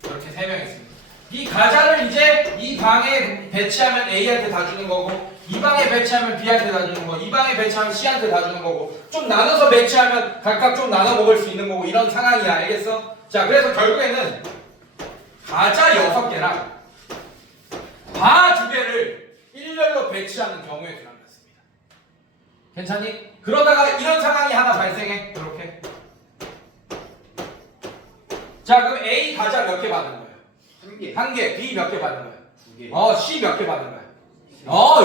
이렇게 3명 있습니다. 이 가자를 이제 이 방에 배치하면 A한테 다 주는 거고, 이 방에 배치하면 B한테 다 주는 거고, 이 방에 배치하면 C한테 다 주는 거고, 좀 나눠서 배치하면 각각 좀 나눠 먹을 수 있는 거고, 이런 상황이야. 알겠어? 자, 그래서 결국에는 가자 6개랑 바 2개를 일렬로 배치하는 경우에 들어갔습니다. 괜찮니? 그러다가 이런 상황이 하나 발생해. 이렇게. 자, 그럼 A 가자 몇 개 받은 거예요? 1개. 1개. B 몇 개 받은 거예요? 2개. C 몇 개 받은 거예요?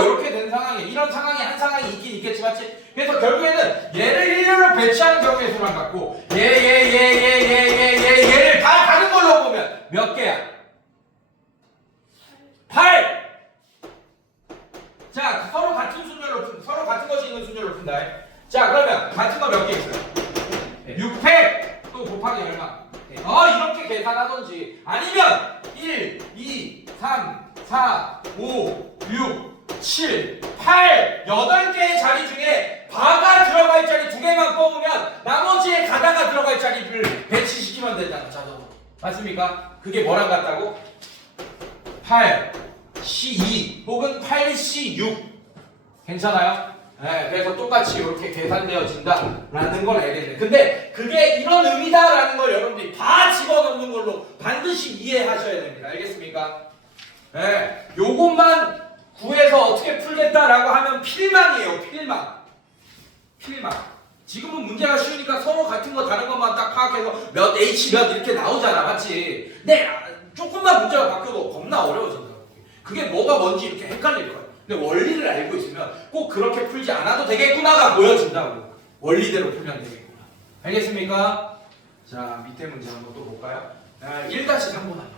이렇게 된 상황이에요. 이런 상황이 한 상황이 있긴 있겠지, 맞지? 그래서 결국에는 얘를 일렬로 배치하는 경우에 수만 갖고 얘를 다 다른 걸로 보면 몇 개야? 8! 자, 서로 같은 것이 있는 순열로 푼다. 자, 그러면 같은 거 몇 개 있어요? 600! 또 곱하기 얼마? 이렇게 계산하던지 아니면 1, 2, 3, 4, 5, 6, 7, 8 8개의 자리 중에 바가 들어갈 자리 2개만 뽑으면 나머지에 가다가 들어갈 자리를 배치시키면 된다는 자동으로. 맞습니까? 그게 뭐랑 같다고? 8C2 혹은 8C6 괜찮아요? 네, 그래서 똑같이 이렇게 계산되어진다라는 걸 알겠네. 근데 그게 이런 의미다라는 걸 여러분들이 다 집어넣는 걸로 반드시 이해하셔야 됩니다. 알겠습니까? 네, 요것만 구해서 어떻게 풀겠다라고 하면 필망이에요. 필망. 지금은 문제가 쉬우니까 서로 같은 거 다른 것만 딱 파악해서 몇 H 몇 이렇게 나오잖아. 맞지? 근데 조금만 문제가 바뀌어도 겁나 어려워진다고. 그게 뭐가 뭔지 이렇게 헷갈릴 거야. 근데 원리를 알고 있으면 꼭 그렇게 풀지 않아도 되겠구나가 보여진다고. 원리대로 풀면 되겠구나. 알겠습니까? 자, 밑에 문제 한번 또 볼까요? 1-3번 한번.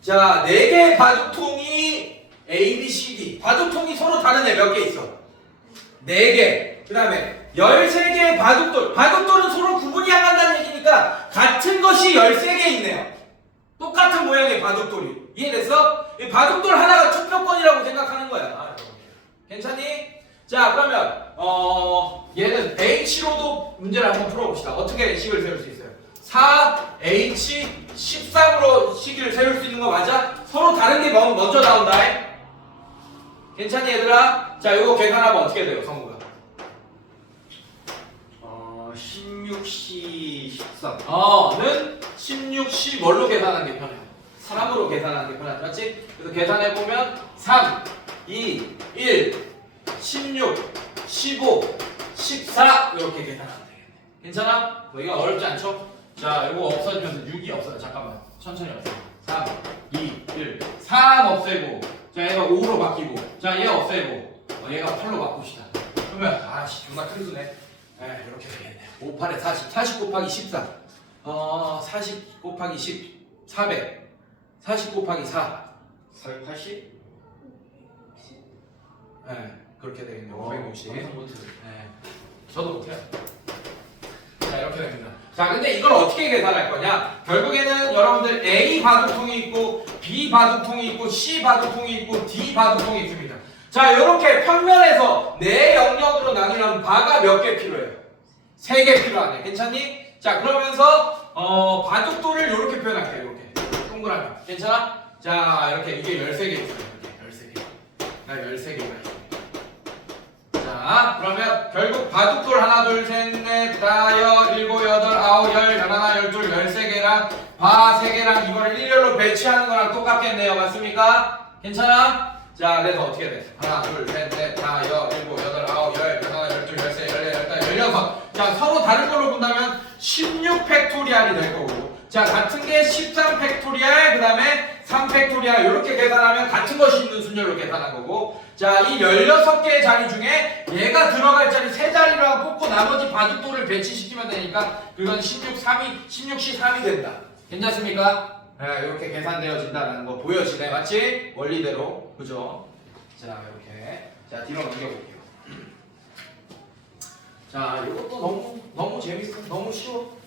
자, 4개의 바둑통이 A, B, C, D. 바둑통이 서로 다른 애 몇 개 있어? 4개. 그 다음에 13개의 바둑돌. 바둑돌은 서로 구분이 안 간다는 얘기니까 같은 것이 13개 있네요. 똑같은 모양의 바둑돌이. 이해됐어? 이 바둑돌 하나가 투표권이라고 생각하는 거야. 괜찮니? 자, 그러면 얘는 H로도 문제를 한번 풀어봅시다. 어떻게 식을 세울 수 있어요? 4H 13으로 식을 세울 수 있는 거 맞아? 서로 다른 게 먼저 나온다. 괜찮니 얘들아? 자, 이거 계산하면 어떻게 돼요, 성우가? 16C 13. 는 16C 뭘로 계산하는 게 편해요? 3으로 계산하는 게 편하지, 맞지? 그래서 계산해보면 3, 2, 1, 16, 15, 14 이렇게 계산하면 되겠네. 괜찮아? 뭐 이거 어렵지 않죠? 자, 이거 없어지면서 6이 없어요. 잠깐만. 천천히 없애. 3, 2, 1. 3 없애고. 자, 얘가 5로 바뀌고. 자, 얘 없애고. 얘가 8로 바꿉시다. 그러면 아씨 존나 큰 수네. 네, 이렇게 되겠네. 5, 8에 40. 40 곱하기 14. 40 곱하기 10. 400. 40 곱하기 4. 480? 네, 그렇게 되겠네요. 어, 550. 완전 못해. 네. 저도 못해요. 자, 이렇게 됩니다. 자, 근데 이걸 어떻게 계산할 거냐? 결국에는 여러분들 A 바둑통이 있고, B 바둑통이 있고, C 바둑통이 있고, D 바둑통이 있습니다. 자, 이렇게 평면에서 네 영역으로 나뉘려면 바가 몇 개 필요해요? 3개 필요하네. 괜찮니? 자, 그러면서 바둑돌을 이렇게 표현할게요. 이렇게 동그라미. 괜찮아? 자, 이렇게 이게 13개 있어요. 이렇게 13개. 13개가 있어요. 자, 그러면 결국 바둑돌 하나, 둘, 셋, 넷, 다, 일곱, 여덟, 아홉, 열, 열하나, 열둘, 13개랑 바 3개랑 이거를 일렬로 배치하는 거랑 똑같겠네요. 맞습니까? 괜찮아? 자, 그래서 어떻게 돼? 하나, 둘, 셋, 넷, 다, 일곱, 여덟, 아홉, 열, 열하나, 열둘, 열세, 열네, 열다, 16. 자, 서로 다른 걸로 본다면 16 팩토리얼이 될 거고. 자, 같은 게 13 팩토리얼, 그 다음에 3 팩토리얼 이렇게 계산하면 같은 것이 있는 순열로 계산한 거고. 자, 이 16개의 자리 중에 얘가 들어갈 자리 3자리로 뽑고 나머지 바둑돌을 배치시키면 되니까 그건 16C 3이 된다. 괜찮습니까? 네, 이렇게 계산되어진다는 거 보여지네. 맞지? 원리대로. 그죠? 자, 이렇게. 자, 뒤로 넘겨볼게요. 자, 이것도 너무 재밌어. 너무 쉬워.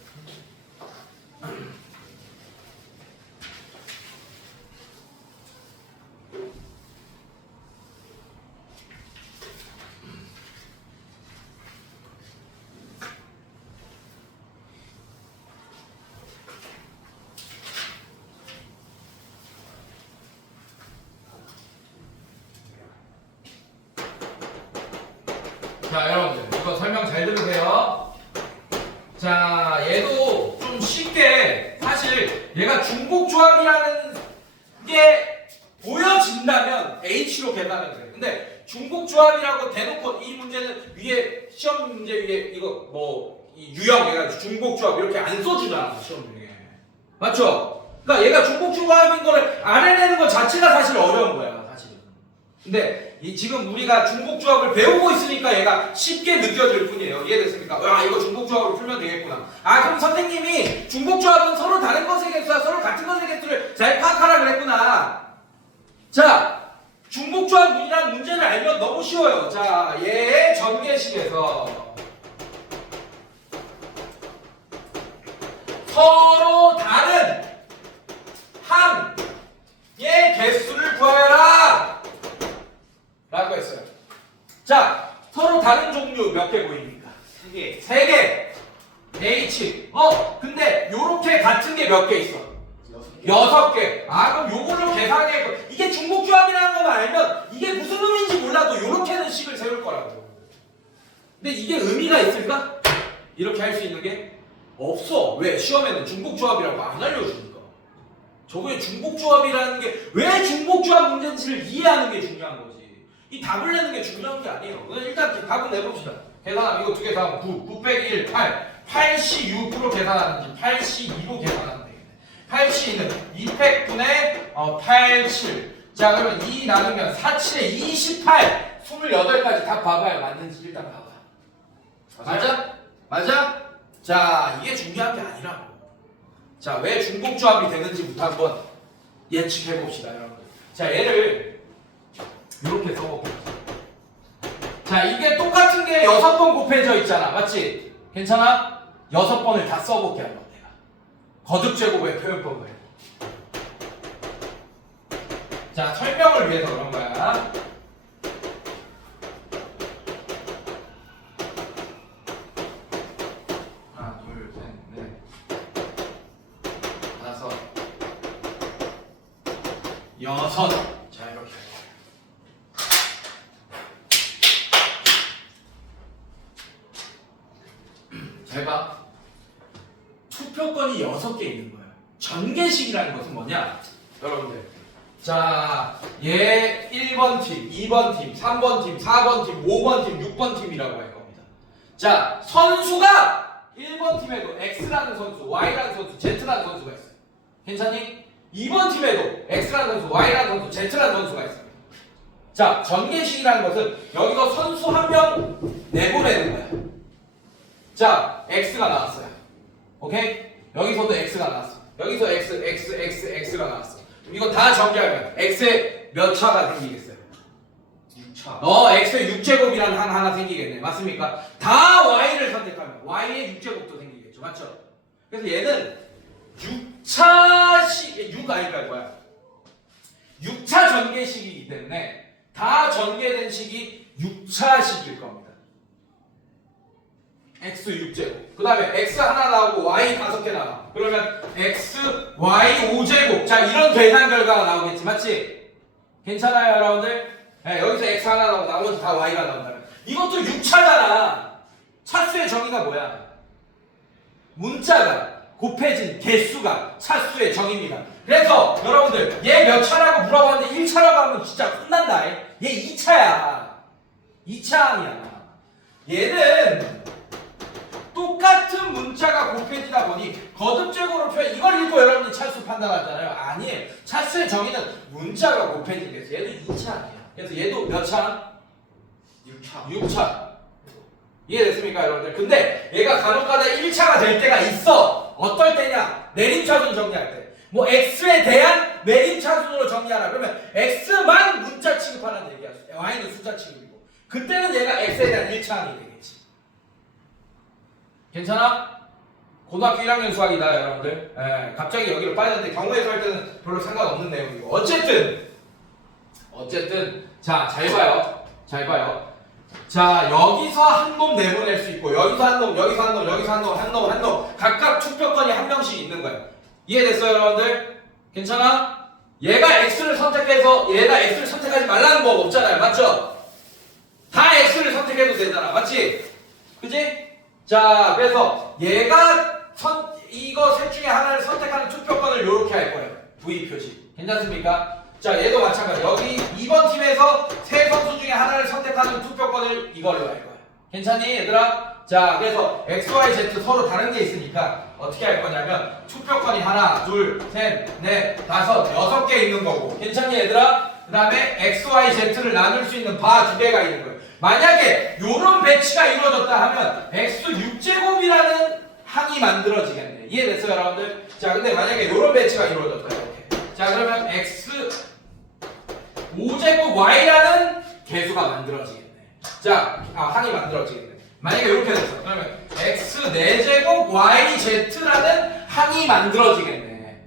자, 여러분들 이거 설명 잘 들으세요. 자, 얘도 좀 쉽게 사실 얘가 중복조합이라는 게 보여진다면 H로 계산해도 돼. 근데 중복조합이라고 대놓고 이 문제는 위에 시험 문제 위에 이거 뭐 이 유형 얘가 중복조합 이렇게 안 써주잖아 시험 중에. 맞죠? 그러니까 얘가 중복조합인 거를 알아내는 것 자체가 사실 어려운 거야 사실은. 근데 지금 우리가 중복조합을 배우고 있으니까 얘가 쉽게 느껴질 뿐이에요. 이해됐습니까? 아, 이거 중복조합으로 풀면 되겠구나. 아, 그럼 선생님이 중복조합은 서로 다른 것의 개수와 서로 같은 것의 개수를 잘 파악하라 그랬구나. 자, 중복조합이라는 문제를 알면 너무 쉬워요. 자, 얘의 전개식에서 서로 다른 항의 개수를 구하여라 라고 했어요. 자, 서로 다른 종류 몇 개 보입니까? 3개. 3개. H. 근데 요렇게 같은 게 몇 개 있어? 6개. 6개. 아, 그럼 요걸로 계산해. 이게 중복조합이라는 것만 알면 이게 무슨 의미인지 몰라도 요렇게는 식을 세울 거라고. 근데 이게 의미가 있을까? 이렇게 할 수 있는 게 없어. 왜? 시험에는 중복조합이라고 안 알려주니까. 저게 중복조합이라는 게 왜 중복조합 문제인지를 이해하는 게 중요한 거지. 이 답을 내는 게 중요한 게 아니에요. 일단 답은 내봅시다. 계산하면 이거 두 개 더하면 9, 9 빼기 1, 8. 8C6으로 계산하는지 8C2로 계산하면 되겠네. 8C는 2팩분의 87. 자, 그러면 2 나누면 4, 7에 28. 28까지 답 봐봐요. 맞는지 일단 봐봐. 맞아? 맞아? 자, 이게 중요한 게 아니라고. 자, 왜 중복조합이 되는지부터 한번 예측해봅시다, 여러분. 자, 얘를 이렇게 써볼게요. 자, 이게 똑같은 게 6번 곱해져 있잖아. 맞지? 괜찮아? 6번을 다 써볼게 한번 내가. 거듭제곱의 표현법을. 자, 설명을 위해서 그런 거야. 하나, 둘, 셋, 넷, 다섯, 여섯. 자, 이렇게. 잘 봐. 투표권이 6개 있는 거예요. 전개식이라는 것은 뭐냐? 여러분들. 자, 얘 1번 팀, 2번 팀, 3번 팀, 4번 팀, 5번 팀, 6번 팀이라고 할 겁니다. 자, 선수가 1번 팀에도 X라는 선수, Y라는 선수, Z라는 선수가 있어요. 괜찮니? 2번 팀에도 X라는 선수, Y라는 선수, Z라는 선수가 있어요. 자, 전개식이라는 것은 여기서 선수 한 명 내보내는 거야. 자, X가 나왔어요. 오케이? 여기서도 X가 나왔어. 여기서 X가 나왔어. 이거 다 전개하면 X에 몇 차가 생기겠어요? 6차. X의 6제곱이라는 하나 생기겠네. 맞습니까? 다 Y를 선택하면 Y의 6제곱도 생기겠죠. 맞죠? 그래서 얘는 6차식, 6 아닐까 뭐야? 6차 전개식이기 때문에 다 전개된 식이 6차식일 겁니다. X 6제곱. 그 다음에 X 하나 나오고 Y 5개 나와. 그러면 X, Y 5제곱. 자, 이런 계산 결과가 나오겠지. 맞지? 괜찮아요, 여러분들? 네, 여기서 X 하나 나오고 나머지 다 Y가 나온다면. 이것도 6차잖아. 차수의 정의가 뭐야? 문자가 곱해진 개수가 차수의 정의입니다. 그래서 여러분들 얘 몇 차라고 물어봤는데 1차라고 하면 진짜 혼난다. 얘 2차야. 2차 항이야. 얘는 똑같은 문자가 곱해지다 보니 거듭제곱으로 표현 이걸 읽고 여러분들 차수 판단하잖아요. 아니에요. 차수의 정의는 문자가 곱해진 개수. 얘도 2차 항이야. 그래서 얘도 몇 차? 6차. 6차. 이해됐습니까, 여러분들? 근데 얘가 간혹가다 1차가 될 때가 있어. 어떨 때냐? 내림차순 정리할 때. 뭐 x에 대한 내림차순으로 정리하라. 그러면 x만 문자 취급하는 얘기야. y는 숫자 취급이고. 그때는 얘가 x에 대한 1차항이 되겠지. 괜찮아? 고등학교 1학년 수학이다, 여러분들. 예, 갑자기 여기로 빠졌는데 경우에서 할 때는 별로 상관없는 내용이고. 어쨌든 자, 잘 봐요. 잘 봐요. 자, 여기서 한 놈 내보낼 수 있고 여기서 한 놈, 여기서 한 놈, 여기서 한 놈, 한 놈 각각 투표권이 한 명씩 있는 거예요. 이해됐어요, 여러분들? 괜찮아? 얘가 X를 선택해서 얘가 X를 선택하지 말라는 법 없잖아요. 맞죠? 다 X를 선택해도 되잖아. 맞지? 그지? 자, 그래서 얘가 이거 셋 중에 하나를 선택하는 투표권을 이렇게 할 거예요. V 표시. 괜찮습니까? 자, 얘도 마찬가지. 여기 2번 팀에서 세 선수 중에 하나를 선택하는 투표권을 이걸로 할 거야. 괜찮니, 얘들아? 자, 그래서 X, Y, Z 서로 다른 게 있으니까 어떻게 할 거냐면 투표권이 하나, 둘, 셋, 넷, 다섯, 6개 있는 거고. 괜찮니, 얘들아? 그 다음에 X, Y, Z를 나눌 수 있는 바 2개가 있는 거예요. 만약에 요런 배치가 이루어졌다 하면 X 6제곱이라는 항이 만들어지겠네. 이해됐어요, 여러분들? 자, 근데 만약에 요런 배치가 이루어졌다, 이렇게. 자, 그러면 X 5제곱 Y라는 개수가 만들어지겠네. 자, 항이 만들어지겠네. 만약에 이렇게 됐어. 그러면 X 4제곱 Y Z라는 항이 만들어지겠네.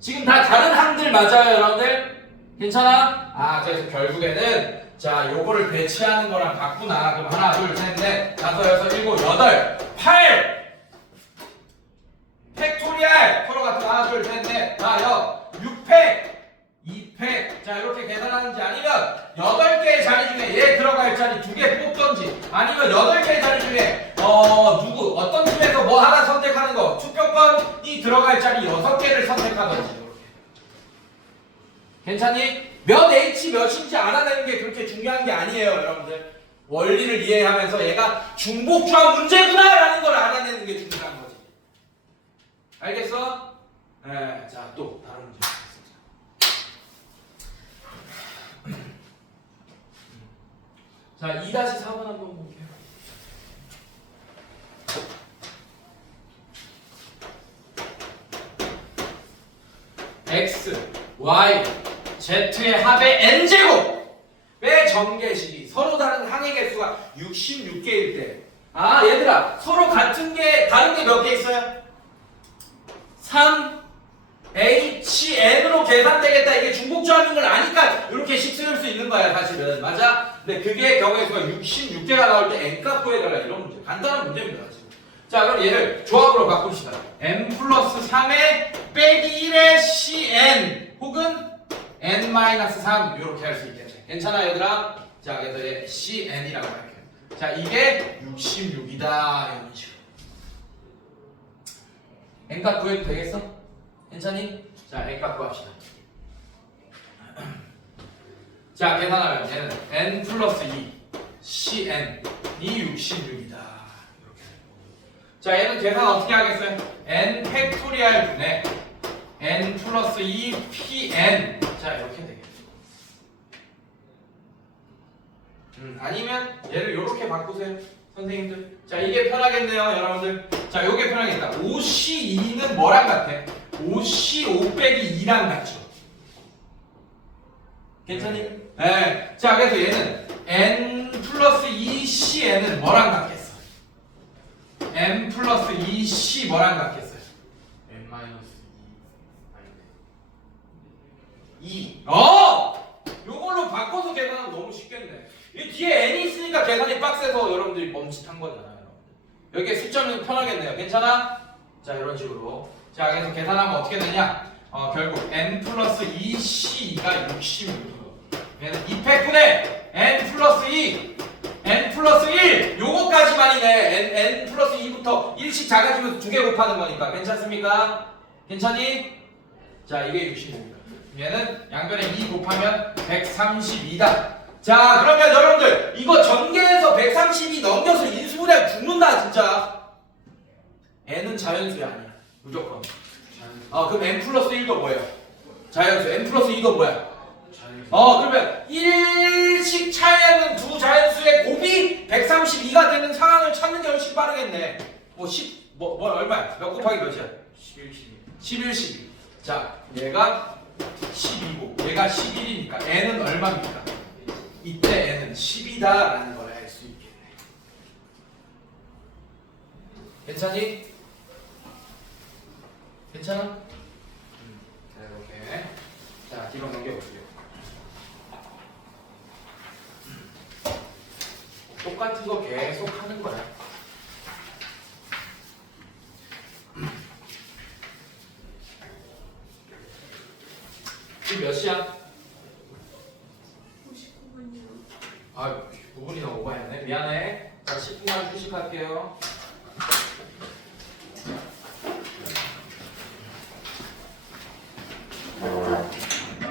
지금 다 다른 항들 맞아요, 여러분들? 괜찮아? 그래서 결국에는 자, 요거를 배치하는 거랑 같구나. 그럼 하나, 둘, 셋, 넷, 다섯, 여섯, 일곱, 여덟, 8! 팩토리얼! 서로 같은 하나, 둘, 셋, 넷, 다, 6팩! 2팩. 자, 이렇게 계산하는지 아니면 8개의 자리 중에 얘 들어갈 자리 2개 뽑던지 아니면 8개의 자리 중에 어떤 팀에서 뭐 하나 선택하는 거 투표권이 들어갈 자리 6개를 선택하던지. 이렇게. 괜찮니? 몇 H 몇인지 알아내는 게 그렇게 중요한 게 아니에요, 여러분들. 원리를 이해하면서 얘가 중복조합 문제구나 라는 걸 알아내는 게 중요한 거지. 알겠어? 네, 자, 또 다른 문제. 자, 2-4번 한번 볼게요. X, Y, Z의 합의 N제곱의 전개식이 서로 다른 항의 개수가 66개일 때 얘들아, 서로 같은 게 다른 게 몇 개 있어요? 3, HN으로 계산되겠다. 이게 중복조합인 걸 아니까 이렇게 식 쓸 수 있는 거야, 사실은. 맞아? 근데 그게 경우의 수가 66개가 나올 때 N값 구해달라. 이런 문제. 간단한 문제입니다, 지금. 자, 그럼 얘를 조합으로 바꿉시다. N 플러스 3의 빼기 1의 CN 혹은 N-3 이렇게 할 수 있겠네. 괜찮아, 얘들아? 자, 그래서 얘 CN이라고 할게요. 자, 이게 66이다. 이런 식으로. N값 구해도 되겠어? 괜찮니? 자, N값 구합시다. 자, 계산하면 얘는 N 플러스 2 CN이 66이다. 이렇게. 자, 얘는 계산 어떻게 하겠어요? n 팩토리얼 분의 n 플러스 2 pn. 자, 이렇게 되겠죠. 아니면 얘를 이렇게 바꾸세요, 선생님들. 자, 이게 편하겠네요, 여러분들. 자, 요게 편하겠다. 5C2는 뭐랑 같아? 5C5 빼기 2랑 같죠. 괜찮니? 네. 자, 그래서 얘는 n 플러스 2cn은 뭐랑 같겠어? n 플러스 2c 뭐랑 같겠어요? n 마이너스 2. 요걸로 바꿔서 계산하면 너무 쉽겠네. 이 뒤에 n이 있으니까 계산이 빡세서 여러분들이 멈칫한 거잖아요. 여기에 숫자는 편하겠네요. 괜찮아? 자, 이런 식으로. 자, 그래서 계산하면 어떻게 되냐? 결국 n 플러스 2c2가 66. 얘는 2팩분의 n 플러스 2, n 플러스 1. 요거까지만이네. n 플러스 2부터 1씩 작아지면서 2개 곱하는 거니까. 괜찮습니까? 괜찮니? 자, 이게 66입니다. 얘는 양변에 2 곱하면 132다. 자, 그러면 여러분들 이거 전개해서 132 넘겨서 인수분해 죽는다 진짜. n은 자연수야 아니야 무조건. 그럼 n 플러스 1도 뭐예요? 자연수. n 플러스 2도 뭐야? 그러면 1씩 차이하는 두 자연수의 곱이 132가 되는 상황을 찾는 게 훨씬 빠르겠네. 얼마야? 몇 곱하기 몇이야? 11, 12. 자, 얘가 12고 얘가 11이니까 n은 얼마입니까? 이때 n은 10이다라는 걸 알 수 있겠네. 괜찮니? 괜찮아? 자, 이렇게. 자, 뒤로 넘겨볼게요. 똑같은 거 계속 하는 거야. 지금 몇 시야?